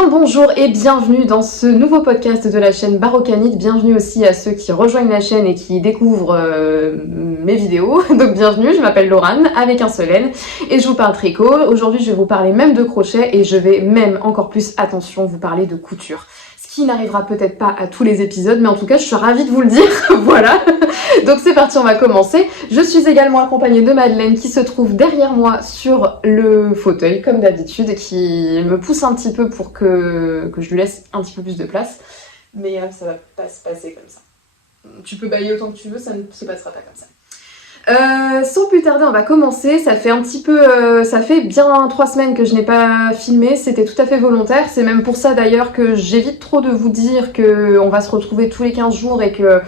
Bien bonjour et bienvenue dans ce nouveau podcast de la chaîne Barocanite. Bienvenue aussi à ceux qui rejoignent la chaîne et qui découvrent mes vidéos. Donc bienvenue, je m'appelle Laurane avec un seul N et je vous parle tricot. Aujourd'hui je vais vous parler même de crochet et je vais même encore plus, attention, vous parler de couture. Ce qui n'arrivera peut-être pas à tous les épisodes, mais en tout cas je suis ravie de vous le dire. Voilà. Donc c'est parti, on va commencer. Je suis également accompagnée de Madeleine qui se trouve derrière moi sur le fauteuil, comme d'habitude, et qui me pousse un petit peu pour que je lui laisse un petit peu plus de place. Mais ça va pas se passer comme ça. Tu peux bâiller autant que tu veux, ça ne se passera pas comme ça. Sans plus tarder, on va commencer. Ça fait bien 3 semaines que je n'ai pas filmé, c'était tout à fait volontaire. C'est même pour ça d'ailleurs que j'évite trop de vous dire qu'on va se retrouver tous les 15 jours et que...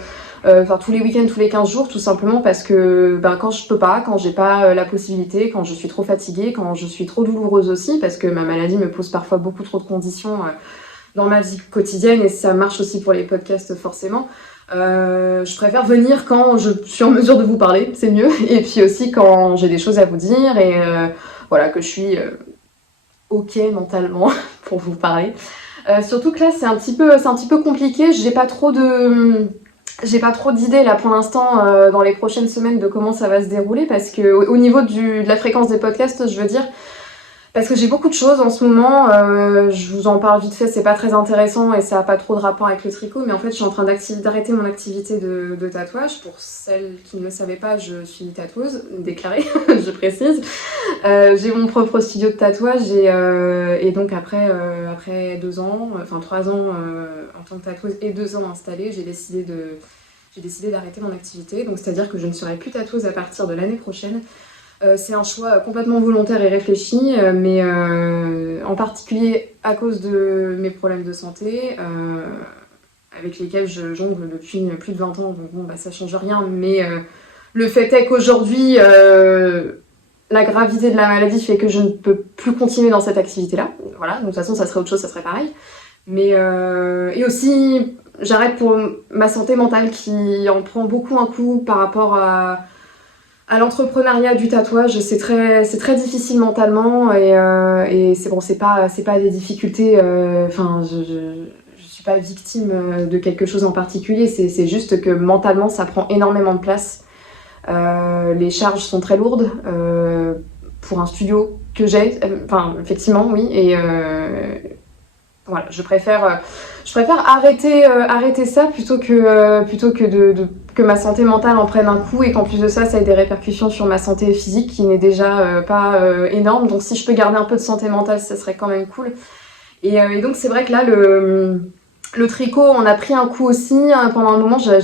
tous les week-ends, tous les 15 jours, tout simplement parce que quand je peux pas, quand j'ai pas la possibilité, quand je suis trop fatiguée, quand je suis trop douloureuse aussi, parce que ma maladie me pose parfois beaucoup trop de conditions dans ma vie quotidienne et ça marche aussi pour les podcasts forcément. Je préfère venir quand je suis en mesure de vous parler, c'est mieux, et puis aussi quand j'ai des choses à vous dire et voilà, que je suis ok mentalement pour vous parler. Surtout que là c'est un petit peu compliqué, j'ai pas trop d'idées là pour l'instant dans les prochaines semaines de comment ça va se dérouler parce que au niveau de la fréquence des podcasts, je veux dire, parce que j'ai beaucoup de choses en ce moment, je vous en parle vite fait, c'est pas très intéressant et ça a pas trop de rapport avec le tricot, mais en fait je suis en train d'arrêter mon activité de tatouage. Pour celles qui ne le savaient pas, je suis tatoueuse déclarée, je précise. J'ai mon propre studio de tatouage et donc après 3 ans en tant que tatoueuse et 2 ans installée, j'ai décidé d'arrêter mon activité. Donc c'est-à-dire que je ne serai plus tatoueuse à partir de l'année prochaine. C'est un choix complètement volontaire et réfléchi, mais en particulier à cause de mes problèmes de santé, avec lesquels je jongle depuis plus de 20 ans, donc bon, ça change rien, mais le fait est qu'aujourd'hui, la gravité de la maladie fait que je ne peux plus continuer dans cette activité-là. Voilà, donc de toute façon, ça serait autre chose, ça serait pareil. Mais, et aussi, j'arrête pour ma santé mentale qui en prend beaucoup un coup par rapport à l'entrepreneuriat du tatouage. C'est très difficile mentalement et c'est bon, c'est pas des difficultés, je suis pas victime de quelque chose en particulier, c'est juste que mentalement ça prend énormément de place. Les charges sont très lourdes pour un studio que j'ai, effectivement oui, et voilà, je préfère arrêter ça plutôt que que ma santé mentale en prenne un coup et qu'en plus de ça ait des répercussions sur ma santé physique qui n'est déjà pas énorme. Donc si je peux garder un peu de santé mentale, ça serait quand même cool. Et donc c'est vrai que là, le tricot, on a pris un coup aussi. Pendant un moment, j'ai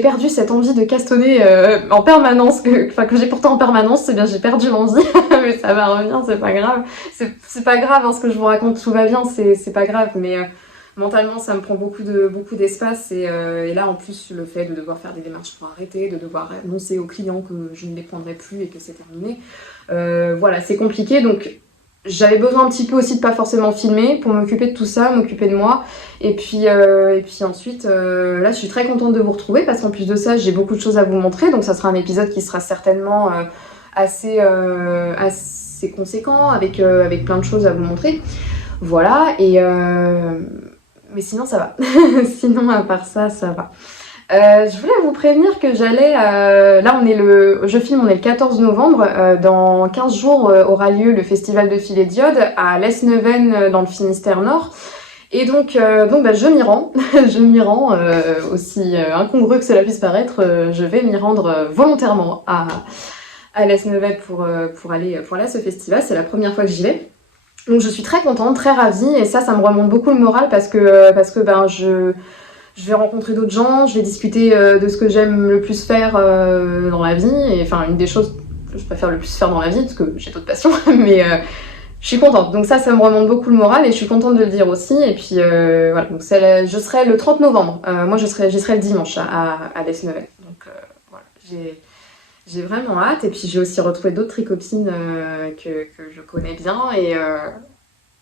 perdu cette envie de castonner en permanence, que j'ai pourtant en permanence, c'est bien, j'ai perdu l'envie, mais ça va revenir, c'est pas grave. C'est pas grave, hein, ce que je vous raconte, tout va bien, c'est pas grave, mais mentalement ça me prend beaucoup d'espace et là en plus le fait de devoir faire des démarches pour arrêter, de devoir annoncer aux clients que je ne les prendrai plus et que c'est terminé, voilà, c'est compliqué. Donc j'avais besoin un petit peu aussi de pas forcément filmer pour m'occuper de tout ça, m'occuper de moi. Et puis ensuite, là je suis très contente de vous retrouver parce qu'en plus de ça, j'ai beaucoup de choses à vous montrer. Donc ça sera un épisode qui sera certainement assez conséquent avec plein de choses à vous montrer. Voilà, mais sinon ça va. Sinon à part ça, ça va. Je voulais vous prévenir que j'allais... là, je filme, on est le 14 novembre. Dans 15 jours aura lieu le festival de filet d'iode à Lesneven dans le Finistère Nord. Et donc je m'y rends. Je m'y rends, aussi incongru que cela puisse paraître. Je vais m'y rendre volontairement à Lesneven pour aller à ce festival. C'est la première fois que j'y vais. Donc je suis très contente, très ravie. Et ça me remonte beaucoup le moral parce que je vais rencontrer d'autres gens, je vais discuter de ce que j'aime le plus faire dans la vie, et une des choses que je préfère le plus faire dans la vie, parce que j'ai d'autres passions, mais je suis contente. Donc ça me remonte beaucoup le moral, et je suis contente de le dire aussi, et puis voilà, donc je serai le 30 novembre, moi j'y serai le dimanche à Lesneven, donc voilà, j'ai vraiment hâte, et puis j'ai aussi retrouvé d'autres tricopines que je connais bien, et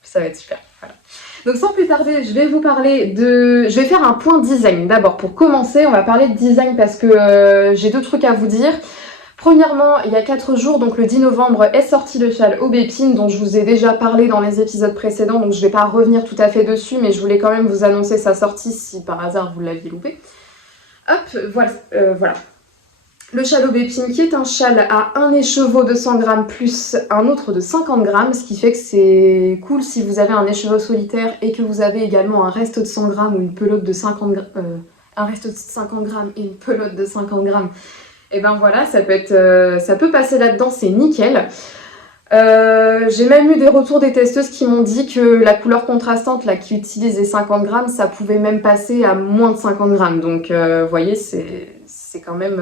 ça va être super, voilà. Donc sans plus tarder, je vais faire un point design. D'abord, pour commencer, on va parler de design parce que j'ai 2 trucs à vous dire. Premièrement, il y a 4 jours, donc le 10 novembre, est sorti le châle Aubépine dont je vous ai déjà parlé dans les épisodes précédents, donc je vais pas revenir tout à fait dessus, mais je voulais quand même vous annoncer sa sortie si par hasard vous l'aviez loupé. Hop, voilà. Le châle Aubépine qui est un châle à un écheveau de 100 grammes plus un autre de 50 grammes, ce qui fait que c'est cool si vous avez un écheveau solitaire et que vous avez également un reste de 100 grammes ou une pelote de 50 grammes, un reste de 50 grammes et une pelote de 50 grammes. Et ben voilà, ça peut passer là-dedans, c'est nickel. J'ai même eu des retours des testeuses qui m'ont dit que la couleur contrastante là, qui utilisait 50 grammes, ça pouvait même passer à moins de 50 grammes. Donc vous voyez, c'est quand même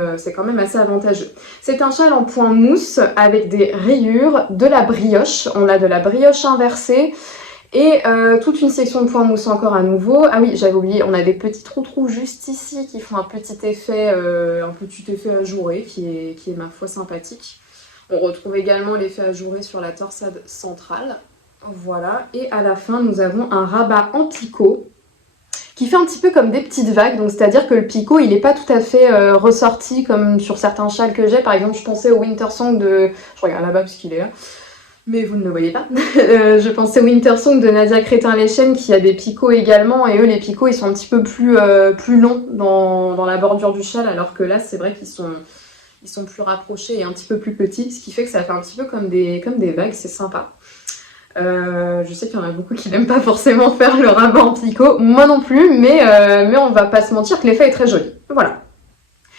assez avantageux. C'est un châle en point mousse avec des rayures, de la brioche. On a de la brioche inversée et toute une section de point mousse encore à nouveau. Ah oui, j'avais oublié, on a des petits trous juste ici qui font un petit effet ajouré qui est ma foi sympathique. On retrouve également l'effet ajouré sur la torsade centrale. Voilà, et à la fin nous avons un rabat en picot qui fait un petit peu comme des petites vagues, donc c'est-à-dire que le picot il n'est pas tout à fait ressorti comme sur certains châles que j'ai. Par exemple, je pensais au Winter Song de... Je regarde là-bas parce qu'il est là, mais vous ne le voyez pas. Je pensais au Winter Song de Nadia Crétin-Lechen qui a des picots également, et eux les picots ils sont un petit peu plus longs dans la bordure du châle, alors que là c'est vrai qu'ils sont plus rapprochés et un petit peu plus petits, ce qui fait que ça fait un petit peu comme des vagues, c'est sympa. Je sais qu'il y en a beaucoup qui n'aiment pas forcément faire le rabat en picot, moi non plus, mais on va pas se mentir que l'effet est très joli. Voilà.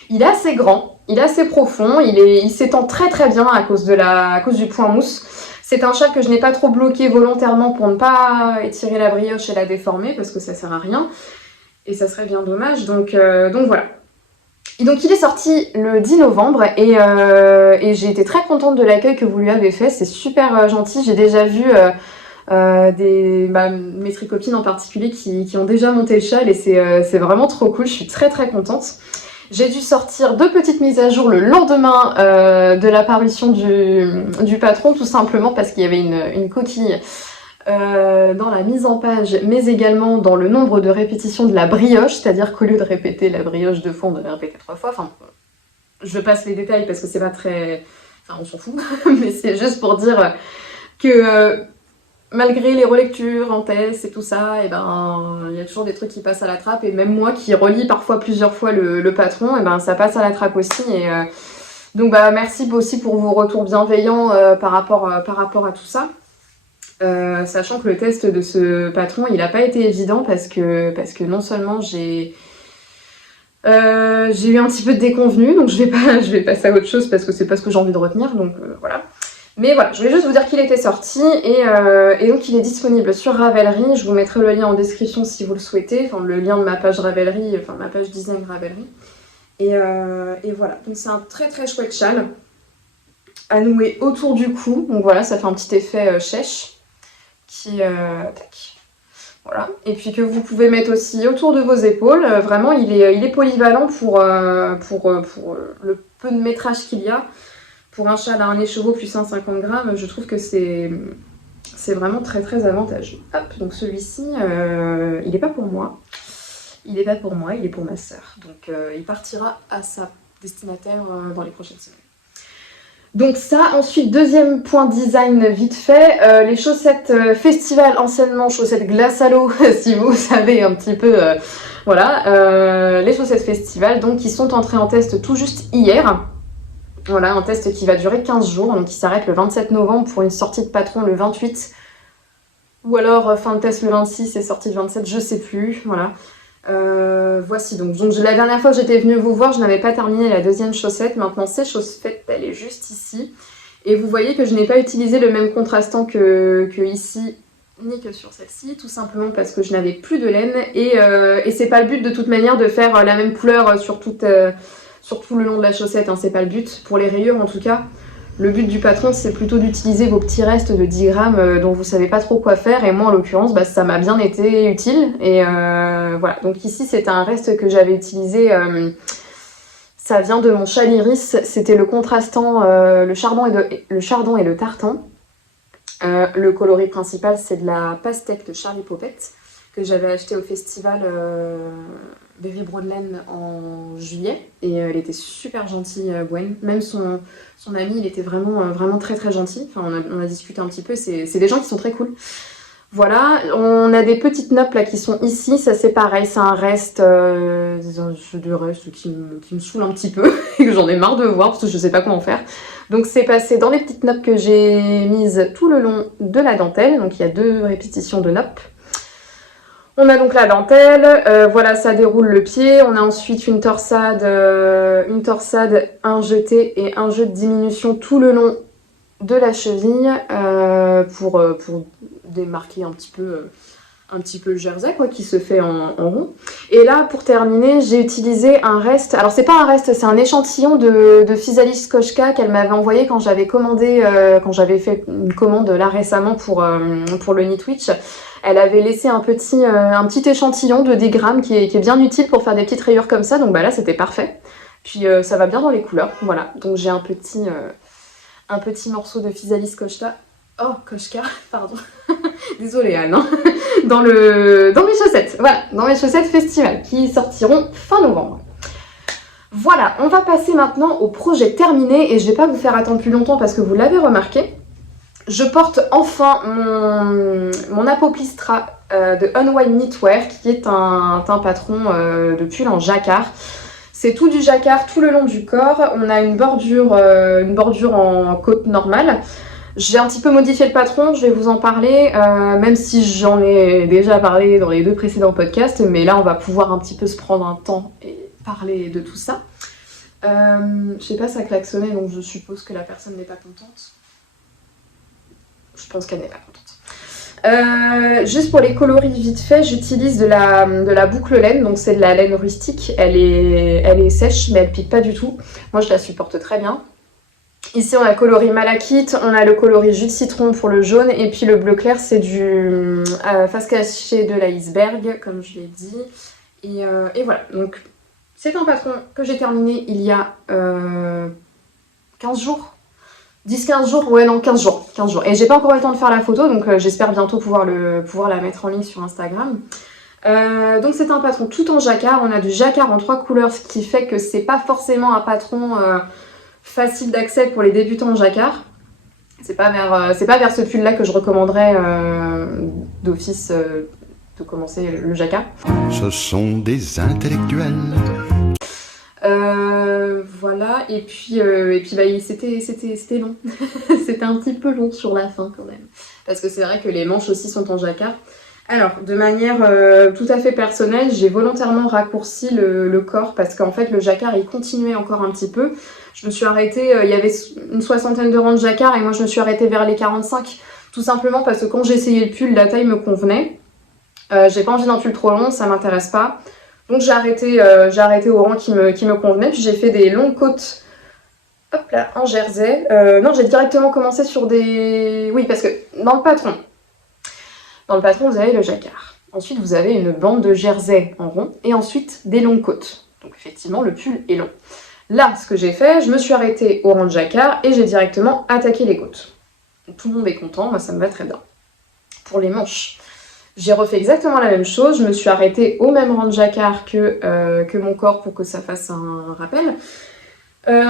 Il est assez grand, il est assez profond, il s'étend très très bien à cause du point mousse. C'est un châle que je n'ai pas trop bloqué volontairement pour ne pas étirer la brioche et la déformer, parce que ça sert à rien, et ça serait bien dommage, donc voilà. Et donc il est sorti le 10 novembre et j'ai été très contente de l'accueil que vous lui avez fait, c'est super gentil. J'ai déjà vu mes tricopines en particulier qui ont déjà monté le châle et c'est vraiment trop cool, je suis très très contente. J'ai dû sortir 2 petites mises à jour le lendemain de la parution du patron, tout simplement parce qu'il y avait une coquille dans la mise en page, mais également dans le nombre de répétitions de la brioche, c'est-à-dire qu'au lieu de répéter la brioche 2 fois, on devait répéter 3 fois. Enfin, je passe les détails parce que c'est pas très... Enfin, on s'en fout, mais c'est juste pour dire que malgré les relectures en test et tout ça, et ben, il y a toujours des trucs qui passent à la trappe, et même moi qui relis parfois plusieurs fois le patron, et ben, ça passe à la trappe aussi, et donc bah, merci aussi pour vos retours bienveillants par rapport à tout ça. Sachant que le test de ce patron il n'a pas été évident parce que non seulement j'ai eu un petit peu de déconvenue, donc je vais passer à autre chose parce que c'est pas ce que j'ai envie de retenir, donc voilà. Mais voilà, je voulais juste vous dire qu'il était sorti et donc il est disponible sur Ravelry. Je vous mettrai le lien en description si vous le souhaitez, enfin le lien de ma page Ravelry, enfin ma page design Ravelry. Et voilà, donc c'est un très très chouette châle à nouer autour du cou, donc voilà, ça fait un petit effet chèche. Tac. Voilà. Et puis que vous pouvez mettre aussi autour de vos épaules. Vraiment, il est polyvalent pour le peu de métrage qu'il y a. Pour un châle à un écheveau plus 150 grammes, je trouve que c'est vraiment très très avantageux. Hop, donc celui-ci, il n'est pas pour moi. Il n'est pas pour moi, il est pour ma sœur. Donc il partira à sa destinataire dans les prochaines semaines. Donc ça, ensuite, deuxième point design vite fait, les chaussettes festival, anciennement chaussettes glace à l'eau, si vous savez un petit peu, voilà, les chaussettes festival, donc qui sont entrées en test tout juste hier. Voilà, un test qui va durer 15 jours, donc qui s'arrête le 27 novembre pour une sortie de patron le 28. Ou alors fin de test le 26 et sortie le 27, je sais plus, voilà. Voici donc la dernière fois que j'étais venue vous voir, je n'avais pas terminé la deuxième chaussette. Maintenant cette chaussette elle est juste ici et vous voyez que je n'ai pas utilisé le même contrastant que ici ni que sur celle-ci, tout simplement parce que je n'avais plus de laine et c'est pas le but de toute manière de faire la même couleur sur tout le long de la chaussette, hein, c'est pas le but, pour les rayures en tout cas. Le but du patron, c'est plutôt d'utiliser vos petits restes de 10 grammes dont vous savez pas trop quoi faire. Et moi, en l'occurrence, bah, ça m'a bien été utile. Et voilà. Donc ici, c'était un reste que j'avais utilisé. Ça vient de mon châle iris. C'était le contrastant, le chardon et le tartan. Le coloris principal, c'est de la pastèque de Charlie Popette que j'avais acheté au festival Berry Broadland en juillet et elle était super gentille, Gwen. Même son ami, il était vraiment très très gentil. Enfin, on a discuté un petit peu, c'est des gens qui sont très cool. Voilà, on a des petites noppes là qui sont ici, ça c'est pareil, c'est un reste, des restes qui me saoule un petit peu et que j'en ai marre de voir parce que je sais pas comment faire. Donc c'est passé dans les petites noppes que j'ai mises tout le long de la dentelle, donc il y a 2 répétitions de noppes. On a donc la dentelle, voilà, ça déroule le pied. On a ensuite une torsade, un jeté et un jeu de diminution tout le long de la cheville pour démarquer un petit peu le jersey quoi, qui se fait en rond. Et là, pour terminer, j'ai utilisé un reste. Alors c'est pas un reste, c'est un échantillon de Physalis Koshka qu'elle m'avait envoyé quand j'avais commandé, quand j'avais fait une commande là récemment pour le Knitwitch. Elle avait laissé un petit échantillon de 10 grammes qui est bien utile pour faire des petites rayures comme ça. Donc bah là, c'était parfait. Puis ça va bien dans les couleurs. Voilà. Donc j'ai un petit morceau de Physalis Koshka. Oh, Koshka, pardon. Désolée Anne. Hein. Dans mes chaussettes. Voilà, dans mes chaussettes festival qui sortiront fin novembre. Voilà, on va passer maintenant au projet terminé et je vais pas vous faire attendre plus longtemps parce que vous l'avez remarqué. Je porte enfin mon apoplistra de Unwind Knitwear qui est un patron de pull en jacquard. C'est tout du jacquard tout le long du corps. On a une bordure en côte normale. J'ai un petit peu modifié le patron, je vais vous en parler, même si j'en ai déjà parlé dans les 2 précédents podcasts, mais là on va pouvoir un petit peu se prendre un temps et parler de tout ça. Je sais pas, ça klaxonnait, donc je suppose que la personne n'est pas contente. Je pense qu'elle n'est pas contente. Juste pour les coloris vite fait, j'utilise de la boucle laine, donc c'est de la laine rustique. Elle est sèche, mais elle pique pas du tout. Moi, je la supporte très bien. Ici, on a le coloris malachite, on a le coloris jus de citron pour le jaune, et puis le bleu clair, c'est du face cachée de l'iceberg, comme je l'ai dit. Et voilà, donc c'est un patron que j'ai terminé il y a 15 jours. 10-15 jours, ouais non, 15 jours. Et j'ai pas encore eu le temps de faire la photo, donc j'espère bientôt pouvoir la mettre en ligne sur Instagram. Donc c'est un patron tout en jacquard, on a du jacquard en 3 couleurs, ce qui fait que c'est pas forcément un patron facile d'accès pour les débutants en jacquard. C'est pas vers ce pull là que je recommanderais d'office de commencer le jacquard. Ce sont des intellectuels. Voilà, et puis bah, c'était long. C'était un petit peu long sur la fin quand même. Parce que c'est vrai que les manches aussi sont en jacquard. Alors, de manière tout à fait personnelle, j'ai volontairement raccourci le corps parce qu'en fait le jacquard il continuait encore un petit peu. Je me suis arrêtée, il y avait une 60aine de rangs de jacquard et moi je me suis arrêtée vers les 45. Tout simplement parce que quand j'ai essayé le pull, la taille me convenait. J'ai pas envie d'un pull trop long, ça m'intéresse pas. Donc j'ai arrêté au rang qui me convenait, puis j'ai fait des longues côtes hop là, en jersey. Non, j'ai directement commencé sur des... Oui, parce que dans le patron, vous avez le jacquard. Ensuite, vous avez une bande de jersey en rond, et ensuite des longues côtes. Donc effectivement, le pull est long. Là, ce que j'ai fait, je me suis arrêtée au rang de jacquard, et j'ai directement attaqué les côtes. Donc, tout le monde est content, moi ça me va très bien. Pour les manches, j'ai refait exactement la même chose, je me suis arrêtée au même rang de jacquard que mon corps pour que ça fasse un rappel.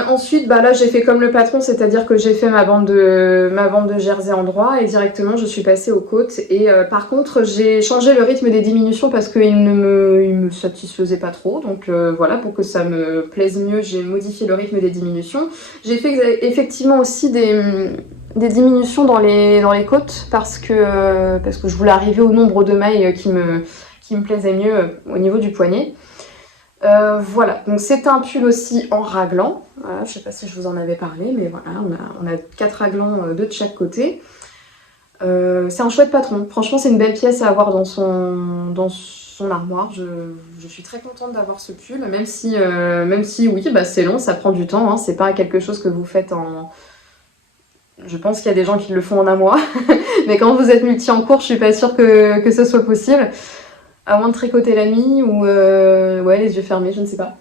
Ensuite, bah là j'ai fait comme le patron, c'est-à-dire que j'ai fait ma bande de jersey en droit et directement je suis passée aux côtes. Et par contre, j'ai changé le rythme des diminutions parce qu'il me satisfaisait pas trop. Donc voilà, pour que ça me plaise mieux, j'ai modifié le rythme des diminutions. J'ai fait effectivement aussi des diminutions dans les côtes parce que je voulais arriver au nombre de mailles qui me plaisait mieux au niveau du poignet. Voilà, donc c'est un pull aussi en raglan. Voilà, je sais pas si je vous en avais parlé, mais voilà, on a 4 raglans, 2 de chaque côté. C'est un chouette patron. Franchement, c'est une belle pièce à avoir dans son armoire. Je suis très contente d'avoir ce pull, même si oui, bah, c'est long, ça prend du temps. Hein, c'est pas quelque chose que vous faites en... Je pense qu'il y a des gens qui le font en un mois, mais quand vous êtes multi en cours, je suis pas sûre que ce soit possible. À moins de tricoter la nuit ou ouais, les yeux fermés, je ne sais pas.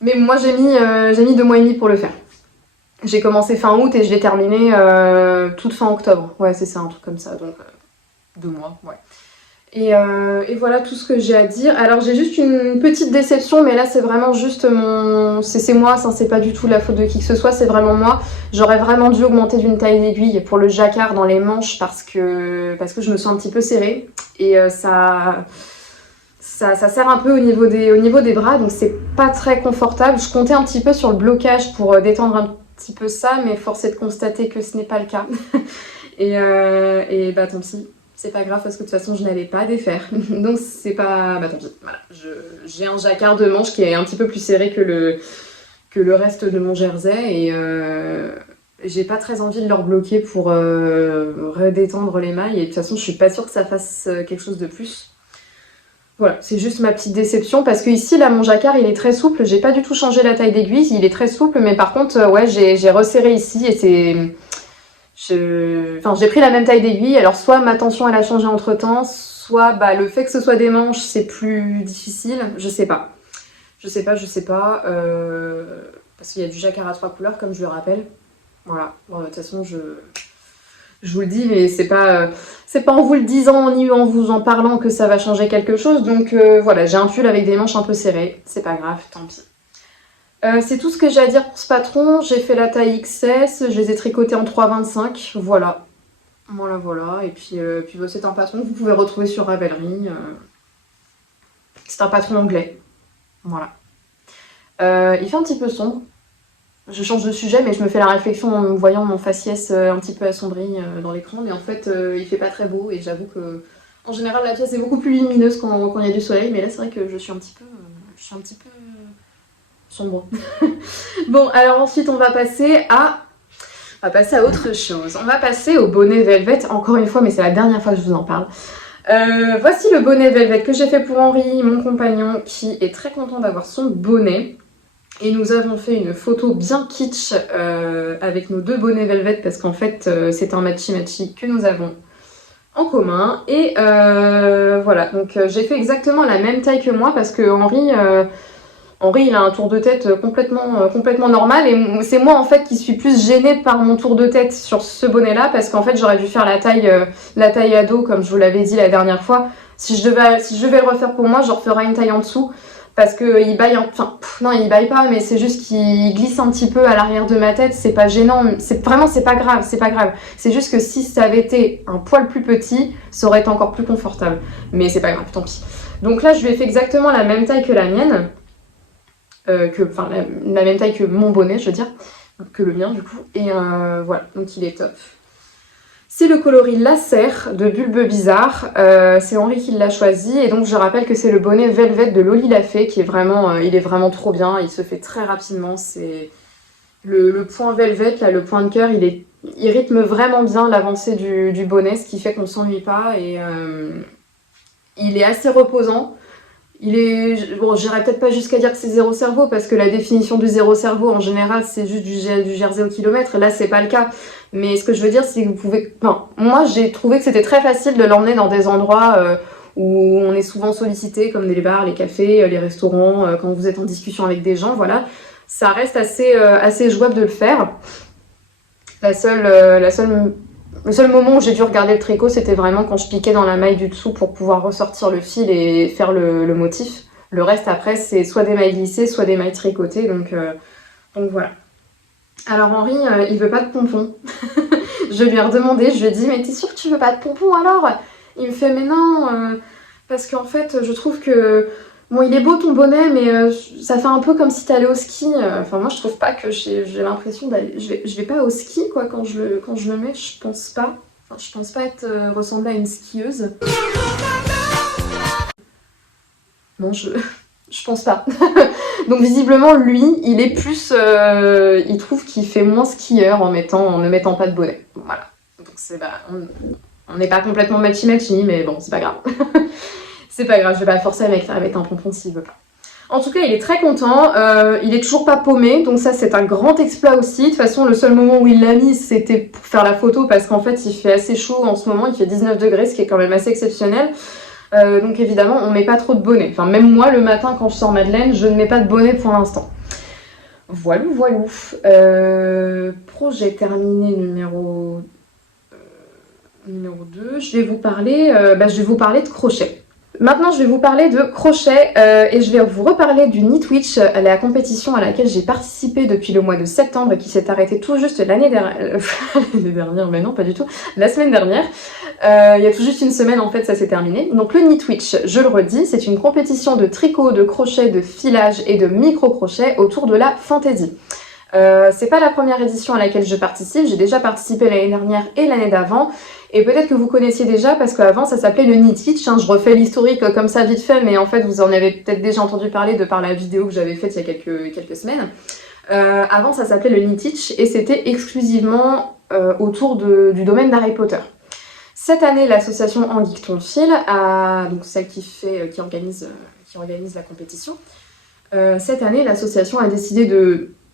Mais moi j'ai mis 2 mois et demi pour le faire. J'ai commencé fin août et je l'ai terminé toute fin octobre. Ouais, c'est ça, un truc comme ça, donc 2 mois, ouais. Et voilà tout ce que j'ai à dire. Alors j'ai juste une petite déception, mais là c'est vraiment juste c'est moi, ça c'est pas du tout la faute de qui que ce soit, c'est vraiment moi. J'aurais vraiment dû augmenter d'une taille d'aiguille pour le jacquard dans les manches parce que je me sens un petit peu serrée. Et ça serre un peu au niveau des bras, donc c'est pas très confortable. Je comptais un petit peu sur le blocage pour détendre un petit peu ça, mais force est de constater que ce n'est pas le cas. Et bah tant pis. C'est pas grave parce que de toute façon je n'allais pas défaire. Donc c'est pas... Bah tant pis. Voilà. J'ai un jacquard de manche qui est un petit peu plus serré que le reste de mon jersey. Et j'ai pas très envie de leur bloquer pour redétendre les mailles. Et de toute façon je suis pas sûre que ça fasse quelque chose de plus. Voilà, c'est juste ma petite déception parce que ici là mon jacquard il est très souple. J'ai pas du tout changé la taille d'aiguille. Il est très souple mais par contre ouais j'ai resserré ici et c'est... J'ai pris la même taille d'aiguille, alors soit ma tension elle a changé entre temps, soit bah, le fait que ce soit des manches c'est plus difficile, je sais pas. Je sais pas, parce qu'il y a du jacquard à 3 couleurs comme je le rappelle. Voilà, bon, de toute façon je vous le dis, mais c'est pas en vous le disant ni en vous en parlant que ça va changer quelque chose, donc voilà, j'ai un pull avec des manches un peu serrées, c'est pas grave, tant pis. C'est tout ce que j'ai à dire pour ce patron. J'ai fait la taille XS, je les ai tricotés en 3,25, voilà. Voilà. Et puis bah, c'est un patron que vous pouvez retrouver sur Ravelry. C'est un patron anglais, voilà. Il fait un petit peu sombre. Je change de sujet, mais je me fais la réflexion en voyant mon faciès un petit peu assombri dans l'écran. Mais en fait, il fait pas très beau et j'avoue que, en général, la pièce est beaucoup plus lumineuse quand il y a du soleil. Mais là, c'est vrai que je suis un petit peu sombre. Bon, alors ensuite on va passer à autre chose. On va passer au bonnet Velvet, encore une fois, mais c'est la dernière fois que je vous en parle. Voici le bonnet Velvet que j'ai fait pour Henri, mon compagnon, qui est très content d'avoir son bonnet. Et nous avons fait une photo bien kitsch avec nos deux bonnets Velvet, parce qu'en fait, c'est un matchy-matchy que nous avons en commun. Et voilà, donc j'ai fait exactement la même taille que moi, parce que Henri, il a un tour de tête complètement normal et c'est moi en fait qui suis plus gênée par mon tour de tête sur ce bonnet-là parce qu'en fait j'aurais dû faire la taille ado comme je vous l'avais dit la dernière fois. Si je devais le refaire pour moi, je referai une taille en dessous parce que il baille, non il baille pas, mais c'est juste qu'il glisse un petit peu à l'arrière de ma tête. C'est pas gênant, c'est pas grave. C'est juste que si ça avait été un poil plus petit, ça aurait été encore plus confortable. Mais c'est pas grave, tant pis. Donc là je lui ai fait exactement la même taille que la mienne. La même taille que mon bonnet, je veux dire, que le mien du coup, et voilà, donc il est top. C'est le coloris Lacer de Bulbe Bizarre, c'est Henri qui l'a choisi, et donc je rappelle que c'est le bonnet Velvet de Loli Lafay, qui est vraiment, il est vraiment trop bien, il se fait très rapidement, c'est le point Velvet, là, le point de cœur, il rythme vraiment bien l'avancée du bonnet, ce qui fait qu'on s'ennuie pas, et il est assez reposant. Bon, j'irai peut-être pas jusqu'à dire que c'est zéro cerveau, parce que la définition du zéro cerveau, en général, c'est juste du jersey au kilomètre. Là, c'est pas le cas. Mais ce que je veux dire, c'est que vous pouvez... Enfin, moi, j'ai trouvé que c'était très facile de l'emmener dans des endroits où on est souvent sollicité, comme les bars, les cafés, les restaurants, quand vous êtes en discussion avec des gens, voilà. Ça reste assez jouable de le faire. Le seul moment où j'ai dû regarder le tricot, c'était vraiment quand je piquais dans la maille du dessous pour pouvoir ressortir le fil et faire le motif. Le reste, après, c'est soit des mailles lissées, soit des mailles tricotées, donc voilà. Alors Henri, il veut pas de pompons. Je lui ai redemandé, je lui ai dit « Mais t'es sûre que tu veux pas de pompons alors ?» Il me fait « Mais non, parce qu'en fait, je trouve que... Bon, il est beau ton bonnet, mais ça fait un peu comme si t'allais au ski. Enfin, moi, je trouve pas que j'ai l'impression d'aller... Je vais pas au ski, quoi, quand je le mets, je pense pas. Enfin, je pense pas ressembler à une skieuse. Non, je pense pas. Donc, visiblement, lui, il est plus... il trouve qu'il fait moins skieur en ne mettant pas de bonnet. Voilà. Donc, on n'est pas complètement matchy-matchy, mais bon, c'est pas grave. C'est pas grave, je vais pas le forcer à mettre un pompon s'il veut pas. En tout cas, il est très content. Il est toujours pas paumé, donc ça, c'est un grand exploit aussi. De toute façon, le seul moment où il l'a mis, c'était pour faire la photo, parce qu'en fait, il fait assez chaud en ce moment. Il fait 19 degrés, ce qui est quand même assez exceptionnel. Donc évidemment, on met pas trop de bonnet. Enfin, même moi, le matin, quand je sors Madeleine, je ne mets pas de bonnet pour l'instant. Voilou. Projet terminé numéro numéro 2, je vais vous parler de crochet. Maintenant, je vais vous parler de crochet et je vais vous reparler du Knitwich, la compétition à laquelle j'ai participé depuis le mois de septembre et qui s'est arrêtée tout juste l'année dernière, mais non, pas du tout, la semaine dernière. Il y a tout juste une semaine, en fait, ça s'est terminé. Donc le Knitwich, je le redis, c'est une compétition de tricot, de crochet, de filage et de micro-crochet autour de la fantaisie. C'est pas la première édition à laquelle je participe, j'ai déjà participé l'année dernière et l'année d'avant, et peut-être que vous connaissiez déjà parce qu'avant ça s'appelait le Knitwich, hein, je refais l'historique comme ça vite fait, mais en fait vous en avez peut-être déjà entendu parler de par la vidéo que j'avais faite il y a quelques semaines. Avant ça s'appelait le Knitwich et c'était exclusivement autour du domaine d'Harry Potter. Cette année, l'association Anguille Ton Fil, donc celle qui organise la compétition, cette année l'association a décidé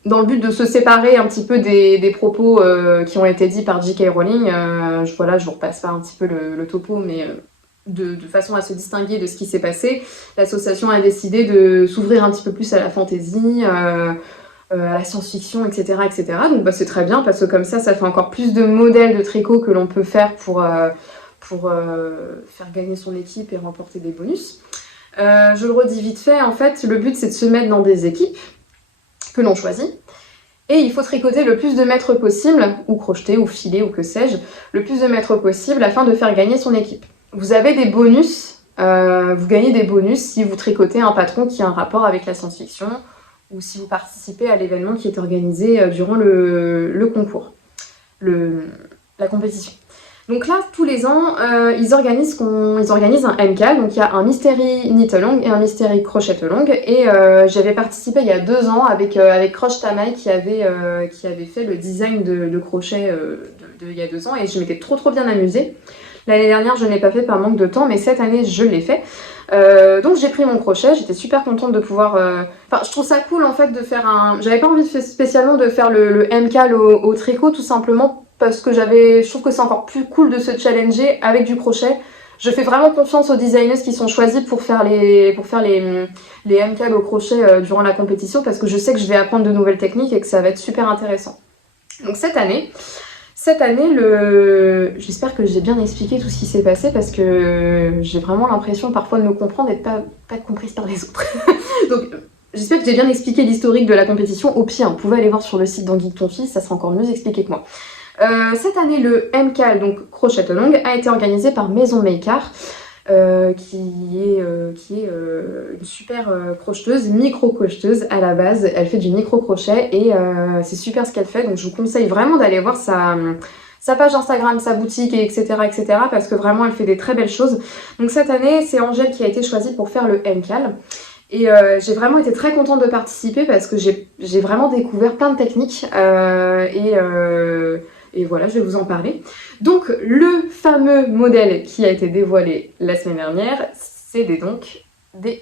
dans le but de se séparer un petit peu des propos qui ont été dits par J.K. Rowling, je vous repasse pas un petit peu le topo, mais de façon à se distinguer de ce qui s'est passé, l'association a décidé de s'ouvrir un petit peu plus à la fantasy, à la science-fiction, etc. etc. Donc c'est très bien, parce que comme ça fait encore plus de modèles de tricot que l'on peut faire pour faire gagner son équipe et remporter des bonus. Je le redis vite fait, en fait, le but c'est de se mettre dans des équipes que l'on choisit, et il faut tricoter le plus de mètres possible, ou crocheter, ou filer, ou que sais-je, le plus de mètres possible afin de faire gagner son équipe. Vous avez des bonus, vous gagnez des bonus si vous tricotez un patron qui a un rapport avec la science-fiction, ou si vous participez à l'événement qui est organisé durant le concours, la compétition. Donc là, tous les ans, ils organisent un MCAL, donc il y a un Mystery Knit Along et un Mystery Crochet Along, et j'avais participé il y a 2 ans avec Croche Tamaï qui avait fait le design de crochet il y a 2 ans, et je m'étais trop bien amusée. L'année dernière, je ne l'ai pas fait par manque de temps, mais cette année, je l'ai fait. Donc j'ai pris mon crochet, j'étais super contente de pouvoir... Enfin, je trouve ça cool en fait de faire J'avais pas envie spécialement de faire le MCAL au tricot, tout simplement parce que je trouve que c'est encore plus cool de se challenger avec du crochet. Je fais vraiment confiance aux designers qui sont choisis pour faire les MCAL au crochet durant la compétition, parce que je sais que je vais apprendre de nouvelles techniques et que ça va être super intéressant. Donc cette année, j'espère que j'ai bien expliqué tout ce qui s'est passé, parce que j'ai vraiment l'impression parfois de me comprendre et de pas être comprise par les autres. Donc j'espère que j'ai bien expliqué l'historique de la compétition. Au pire, vous pouvez aller voir sur le site d'Anguille Ton Fils, ça sera encore mieux expliqué que moi. Cette année, le MCAL, donc Crochet Along, a été organisé par Maison Maker, qui est une super crocheteuse, micro-crocheteuse à la base. Elle fait du micro-crochet et c'est super ce qu'elle fait, donc je vous conseille vraiment d'aller voir sa page Instagram, sa boutique, etc., etc., parce que vraiment elle fait des très belles choses. Donc cette année, c'est Angèle qui a été choisie pour faire le MCAL. Et j'ai vraiment été très contente de participer parce que j'ai vraiment découvert plein de techniques et voilà, je vais vous en parler. Donc le fameux modèle qui a été dévoilé la semaine dernière, c'est des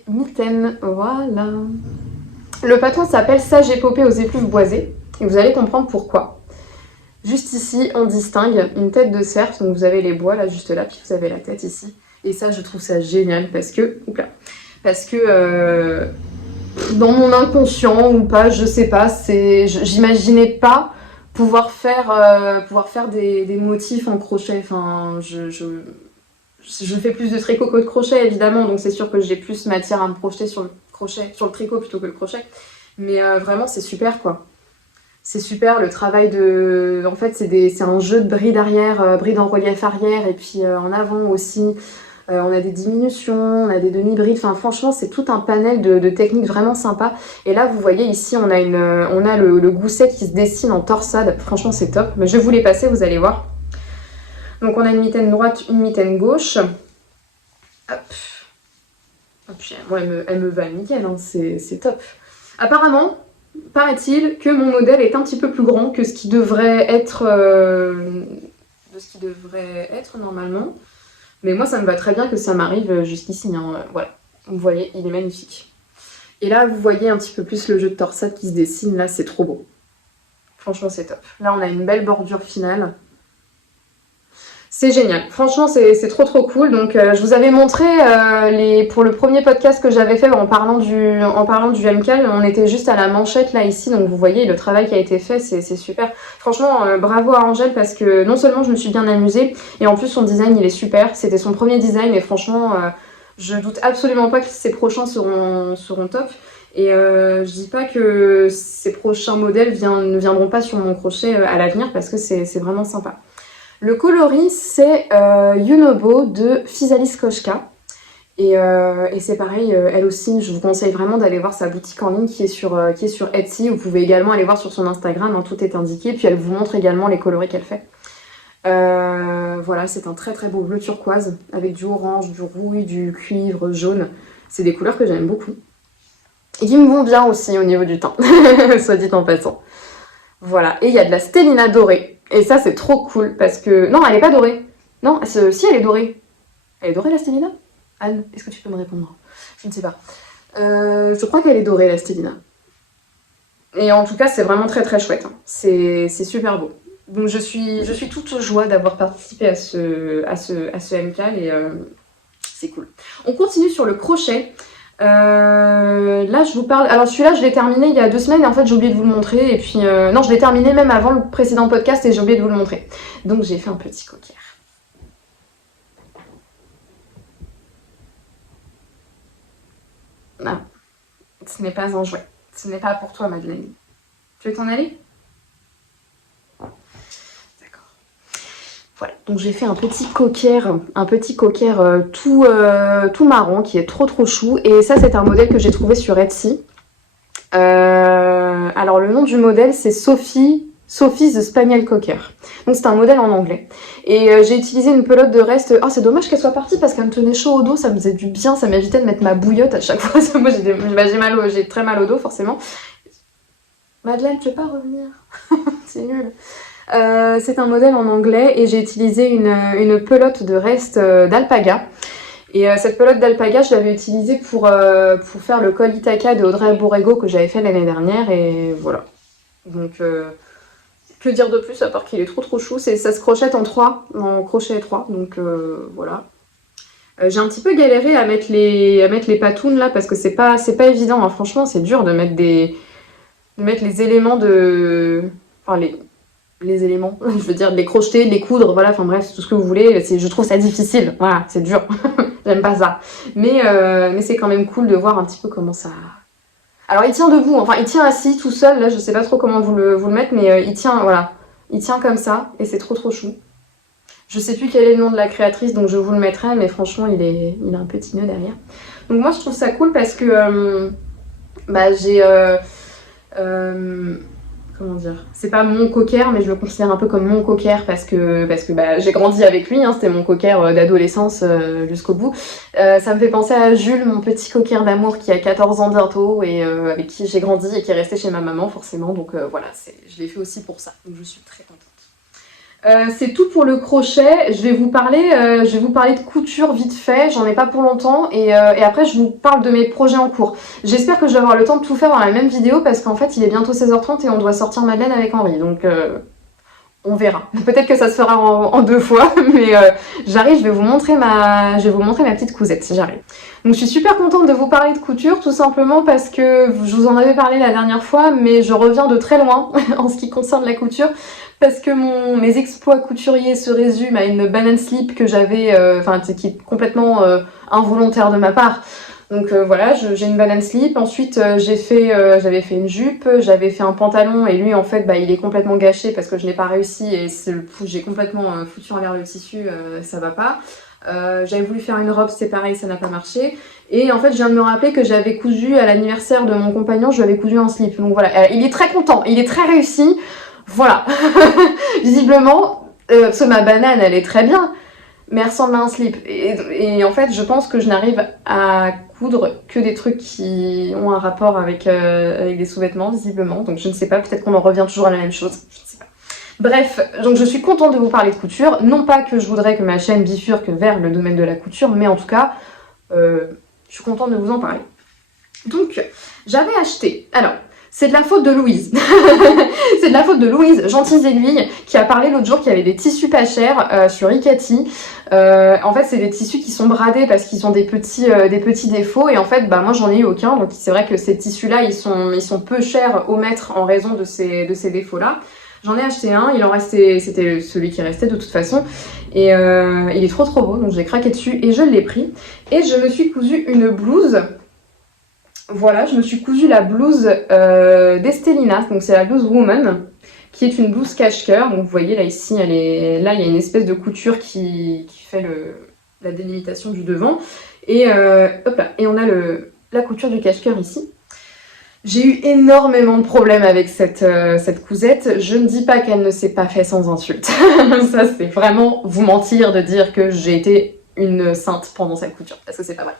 mitaines, voilà. Le patron s'appelle Sage Épopée aux effluves boisées et vous allez comprendre pourquoi. Juste ici, on distingue une tête de cerf, donc vous avez les bois là, juste là, puis vous avez la tête ici. Et ça, je trouve ça génial parce que dans mon inconscient ou pas, je sais pas, j'imaginais pas pouvoir faire des motifs en crochet. Enfin, je fais plus de tricot que de crochet évidemment, donc c'est sûr que j'ai plus matière à me projeter sur le tricot plutôt que le crochet. Mais vraiment, c'est super quoi. C'est super le travail de... En fait, c'est un jeu de bride arrière, bride en relief arrière et puis en avant aussi. On a des diminutions, on a des demi-brides, enfin franchement c'est tout un panel de techniques vraiment sympa. Et là vous voyez ici on a le gousset qui se dessine en torsade, franchement c'est top. Mais je vais vous les passer, vous allez voir. Donc on a une mitaine droite, une mitaine gauche. Hop. Et puis moi elle me va nickel, hein, c'est top. Apparemment, paraît-il que mon modèle est un petit peu plus grand que ce qui devrait être, normalement. Mais moi, ça me va très bien que ça m'arrive jusqu'ici. Hein. Voilà, vous voyez, il est magnifique. Et là, vous voyez un petit peu plus le jeu de torsade qui se dessine. Là, c'est trop beau. Franchement, c'est top. Là, on a une belle bordure finale. C'est génial, franchement c'est trop cool. Donc je vous avais montré pour le premier podcast que j'avais fait en parlant du MCAL, on était juste à la manchette là ici, donc vous voyez le travail qui a été fait, c'est super. Franchement bravo à Angèle parce que non seulement je me suis bien amusée, et en plus son design il est super, c'était son premier design et franchement je doute absolument pas que ses prochains seront top. Et je dis pas que ces prochains modèles ne viendront pas sur mon crochet à l'avenir parce que c'est vraiment sympa. Le coloris, c'est Yunobo de Physalis Koshka. Et c'est pareil, elle aussi, je vous conseille vraiment d'aller voir sa boutique en ligne qui est sur Etsy. Vous pouvez également aller voir sur son Instagram, hein, tout est indiqué. Puis elle vous montre également les coloris qu'elle fait. Voilà, c'est un très beau bleu turquoise avec du orange, du rouille, du cuivre, jaune. C'est des couleurs que j'aime beaucoup. Et qui me vont bien aussi au niveau du teint, soit dit en passant. Voilà, et il y a de la Stellina dorée. Et ça, c'est trop cool parce que... Non, elle est pas dorée. Non, si, elle est dorée. Elle est dorée, la Stellina? Anne, est-ce que tu peux me répondre? Je ne sais pas. Je crois qu'elle est dorée, la Stellina. Et en tout cas, c'est vraiment très chouette. Hein. C'est super beau. Donc, je suis toute joie d'avoir participé à ce MCAL et c'est cool. On continue sur le crochet. Là je vous parle, alors celui-là je l'ai terminé il y a 2 semaines et en fait j'ai oublié de vous le montrer et puis non je l'ai terminé même avant le précédent podcast et j'ai oublié de vous le montrer, donc j'ai fait un petit cocker. Ah, ce n'est pas un jouet, ce n'est pas pour toi Madeleine, tu veux t'en aller? Voilà, donc j'ai fait un petit cocker tout marron qui est trop chou. Et ça, c'est un modèle que j'ai trouvé sur Etsy. Alors, le nom du modèle, c'est Sophie the Spaniel Cocker. Donc, c'est un modèle en anglais. Et j'ai utilisé une pelote de reste. Oh, c'est dommage qu'elle soit partie parce qu'elle me tenait chaud au dos. Ça me faisait du bien. Ça m'évitait de mettre ma bouillotte à chaque fois. Moi, j'ai très mal au dos, forcément. Madeleine, tu veux pas revenir? C'est nul. C'est un modèle en anglais et j'ai utilisé une pelote de reste d'alpaga. Et cette pelote d'alpaga, je l'avais utilisée pour faire le col Ithaka de Audrey Borrego que j'avais fait l'année dernière et voilà. Donc que dire de plus à part qu'il est trop chou. Ça se crochette en crochet étroit, donc voilà. J'ai un petit peu galéré à mettre les patounes là parce que c'est pas évident. Hein. Franchement, c'est dur de mettre les éléments enfin les éléments, je veux dire, de les crocheter, de les coudre, voilà, enfin bref, tout ce que vous voulez, je trouve ça difficile, voilà, c'est dur, j'aime pas ça. Mais c'est quand même cool de voir un petit peu comment ça... Alors il tient debout, enfin il tient assis tout seul, là je sais pas trop comment vous le mettre, mais il tient, voilà, il tient comme ça, et c'est trop chou. Je sais plus quel est le nom de la créatrice, donc je vous le mettrai, mais franchement il a un petit nœud derrière. Donc moi je trouve ça cool parce que j'ai... comment dire, c'est pas mon cocker mais je le considère un peu comme mon cocker parce que j'ai grandi avec lui, hein, c'était mon cocker d'adolescence jusqu'au bout. Ça me fait penser à Jules, mon petit cocker d'amour qui a 14 ans bientôt et avec qui j'ai grandi et qui est resté chez ma maman forcément, donc voilà, je l'ai fait aussi pour ça, donc je suis très contente. C'est tout pour le crochet. Je vais vous parler de couture vite fait, j'en ai pas pour longtemps et après je vous parle de mes projets en cours. J'espère que je vais avoir le temps de tout faire dans la même vidéo parce qu'en fait il est bientôt 16h30 et on doit sortir Madeleine avec Henri, donc on verra. Peut-être que ça se fera en 2 fois, mais j'arrive, je vais vous montrer ma petite cousette si j'arrive. Donc je suis super contente de vous parler de couture, tout simplement parce que je vous en avais parlé la dernière fois, mais je reviens de très loin en ce qui concerne la couture. Parce que mes exploits couturiers se résument à une banane slip que j'avais, qui est complètement involontaire de ma part. Donc voilà, j'ai une banane slip. Ensuite, j'avais fait une jupe, j'avais fait un pantalon et lui en fait, il est complètement gâché parce que je n'ai pas réussi et j'ai complètement foutu en l'air le tissu, ça va pas. J'avais voulu faire une robe, c'est pareil, ça n'a pas marché. Et en fait, je viens de me rappeler que j'avais cousu à l'anniversaire de mon compagnon, je lui avais cousu un slip. Donc voilà, il est très content, il est très réussi. Voilà, visiblement, parce que ma banane elle est très bien, mais elle ressemble à un slip. Et en fait, je pense que je n'arrive à coudre que des trucs qui ont un rapport avec des sous-vêtements, visiblement. Donc je ne sais pas, peut-être qu'on en revient toujours à la même chose, je ne sais pas. Bref, donc je suis contente de vous parler de couture. Non pas que je voudrais que ma chaîne bifurque vers le domaine de la couture, mais en tout cas, je suis contente de vous en parler. Donc, j'avais acheté... Alors, C'est de la faute de Louise. C'est de la faute de Louise, gentille aiguille, qui a parlé l'autre jour qu'il y avait des tissus pas chers sur Ikati. En fait, c'est des tissus qui sont bradés parce qu'ils ont des petits défauts. Et en fait, bah moi, j'en ai eu aucun. Donc, c'est vrai que ces tissus-là, ils sont peu chers au mètre en raison de ces défauts-là. J'en ai acheté un. Il en restait, c'était celui qui restait de toute façon. Et il est trop beau. Donc, j'ai craqué dessus et je l'ai pris. Et je me suis cousu une blouse. Voilà, je me suis cousu la blouse d'Estelina, donc c'est la blouse Woman, qui est une blouse cache-cœur. Donc vous voyez là ici, là il y a une espèce de couture qui fait la délimitation du devant. Et hop là, et on a la couture du cache-cœur ici. J'ai eu énormément de problèmes avec cette cousette. Je ne dis pas qu'elle ne s'est pas fait sans insulte. Ça c'est vraiment vous mentir de dire que j'ai été une sainte pendant cette couture, parce que c'est pas vrai.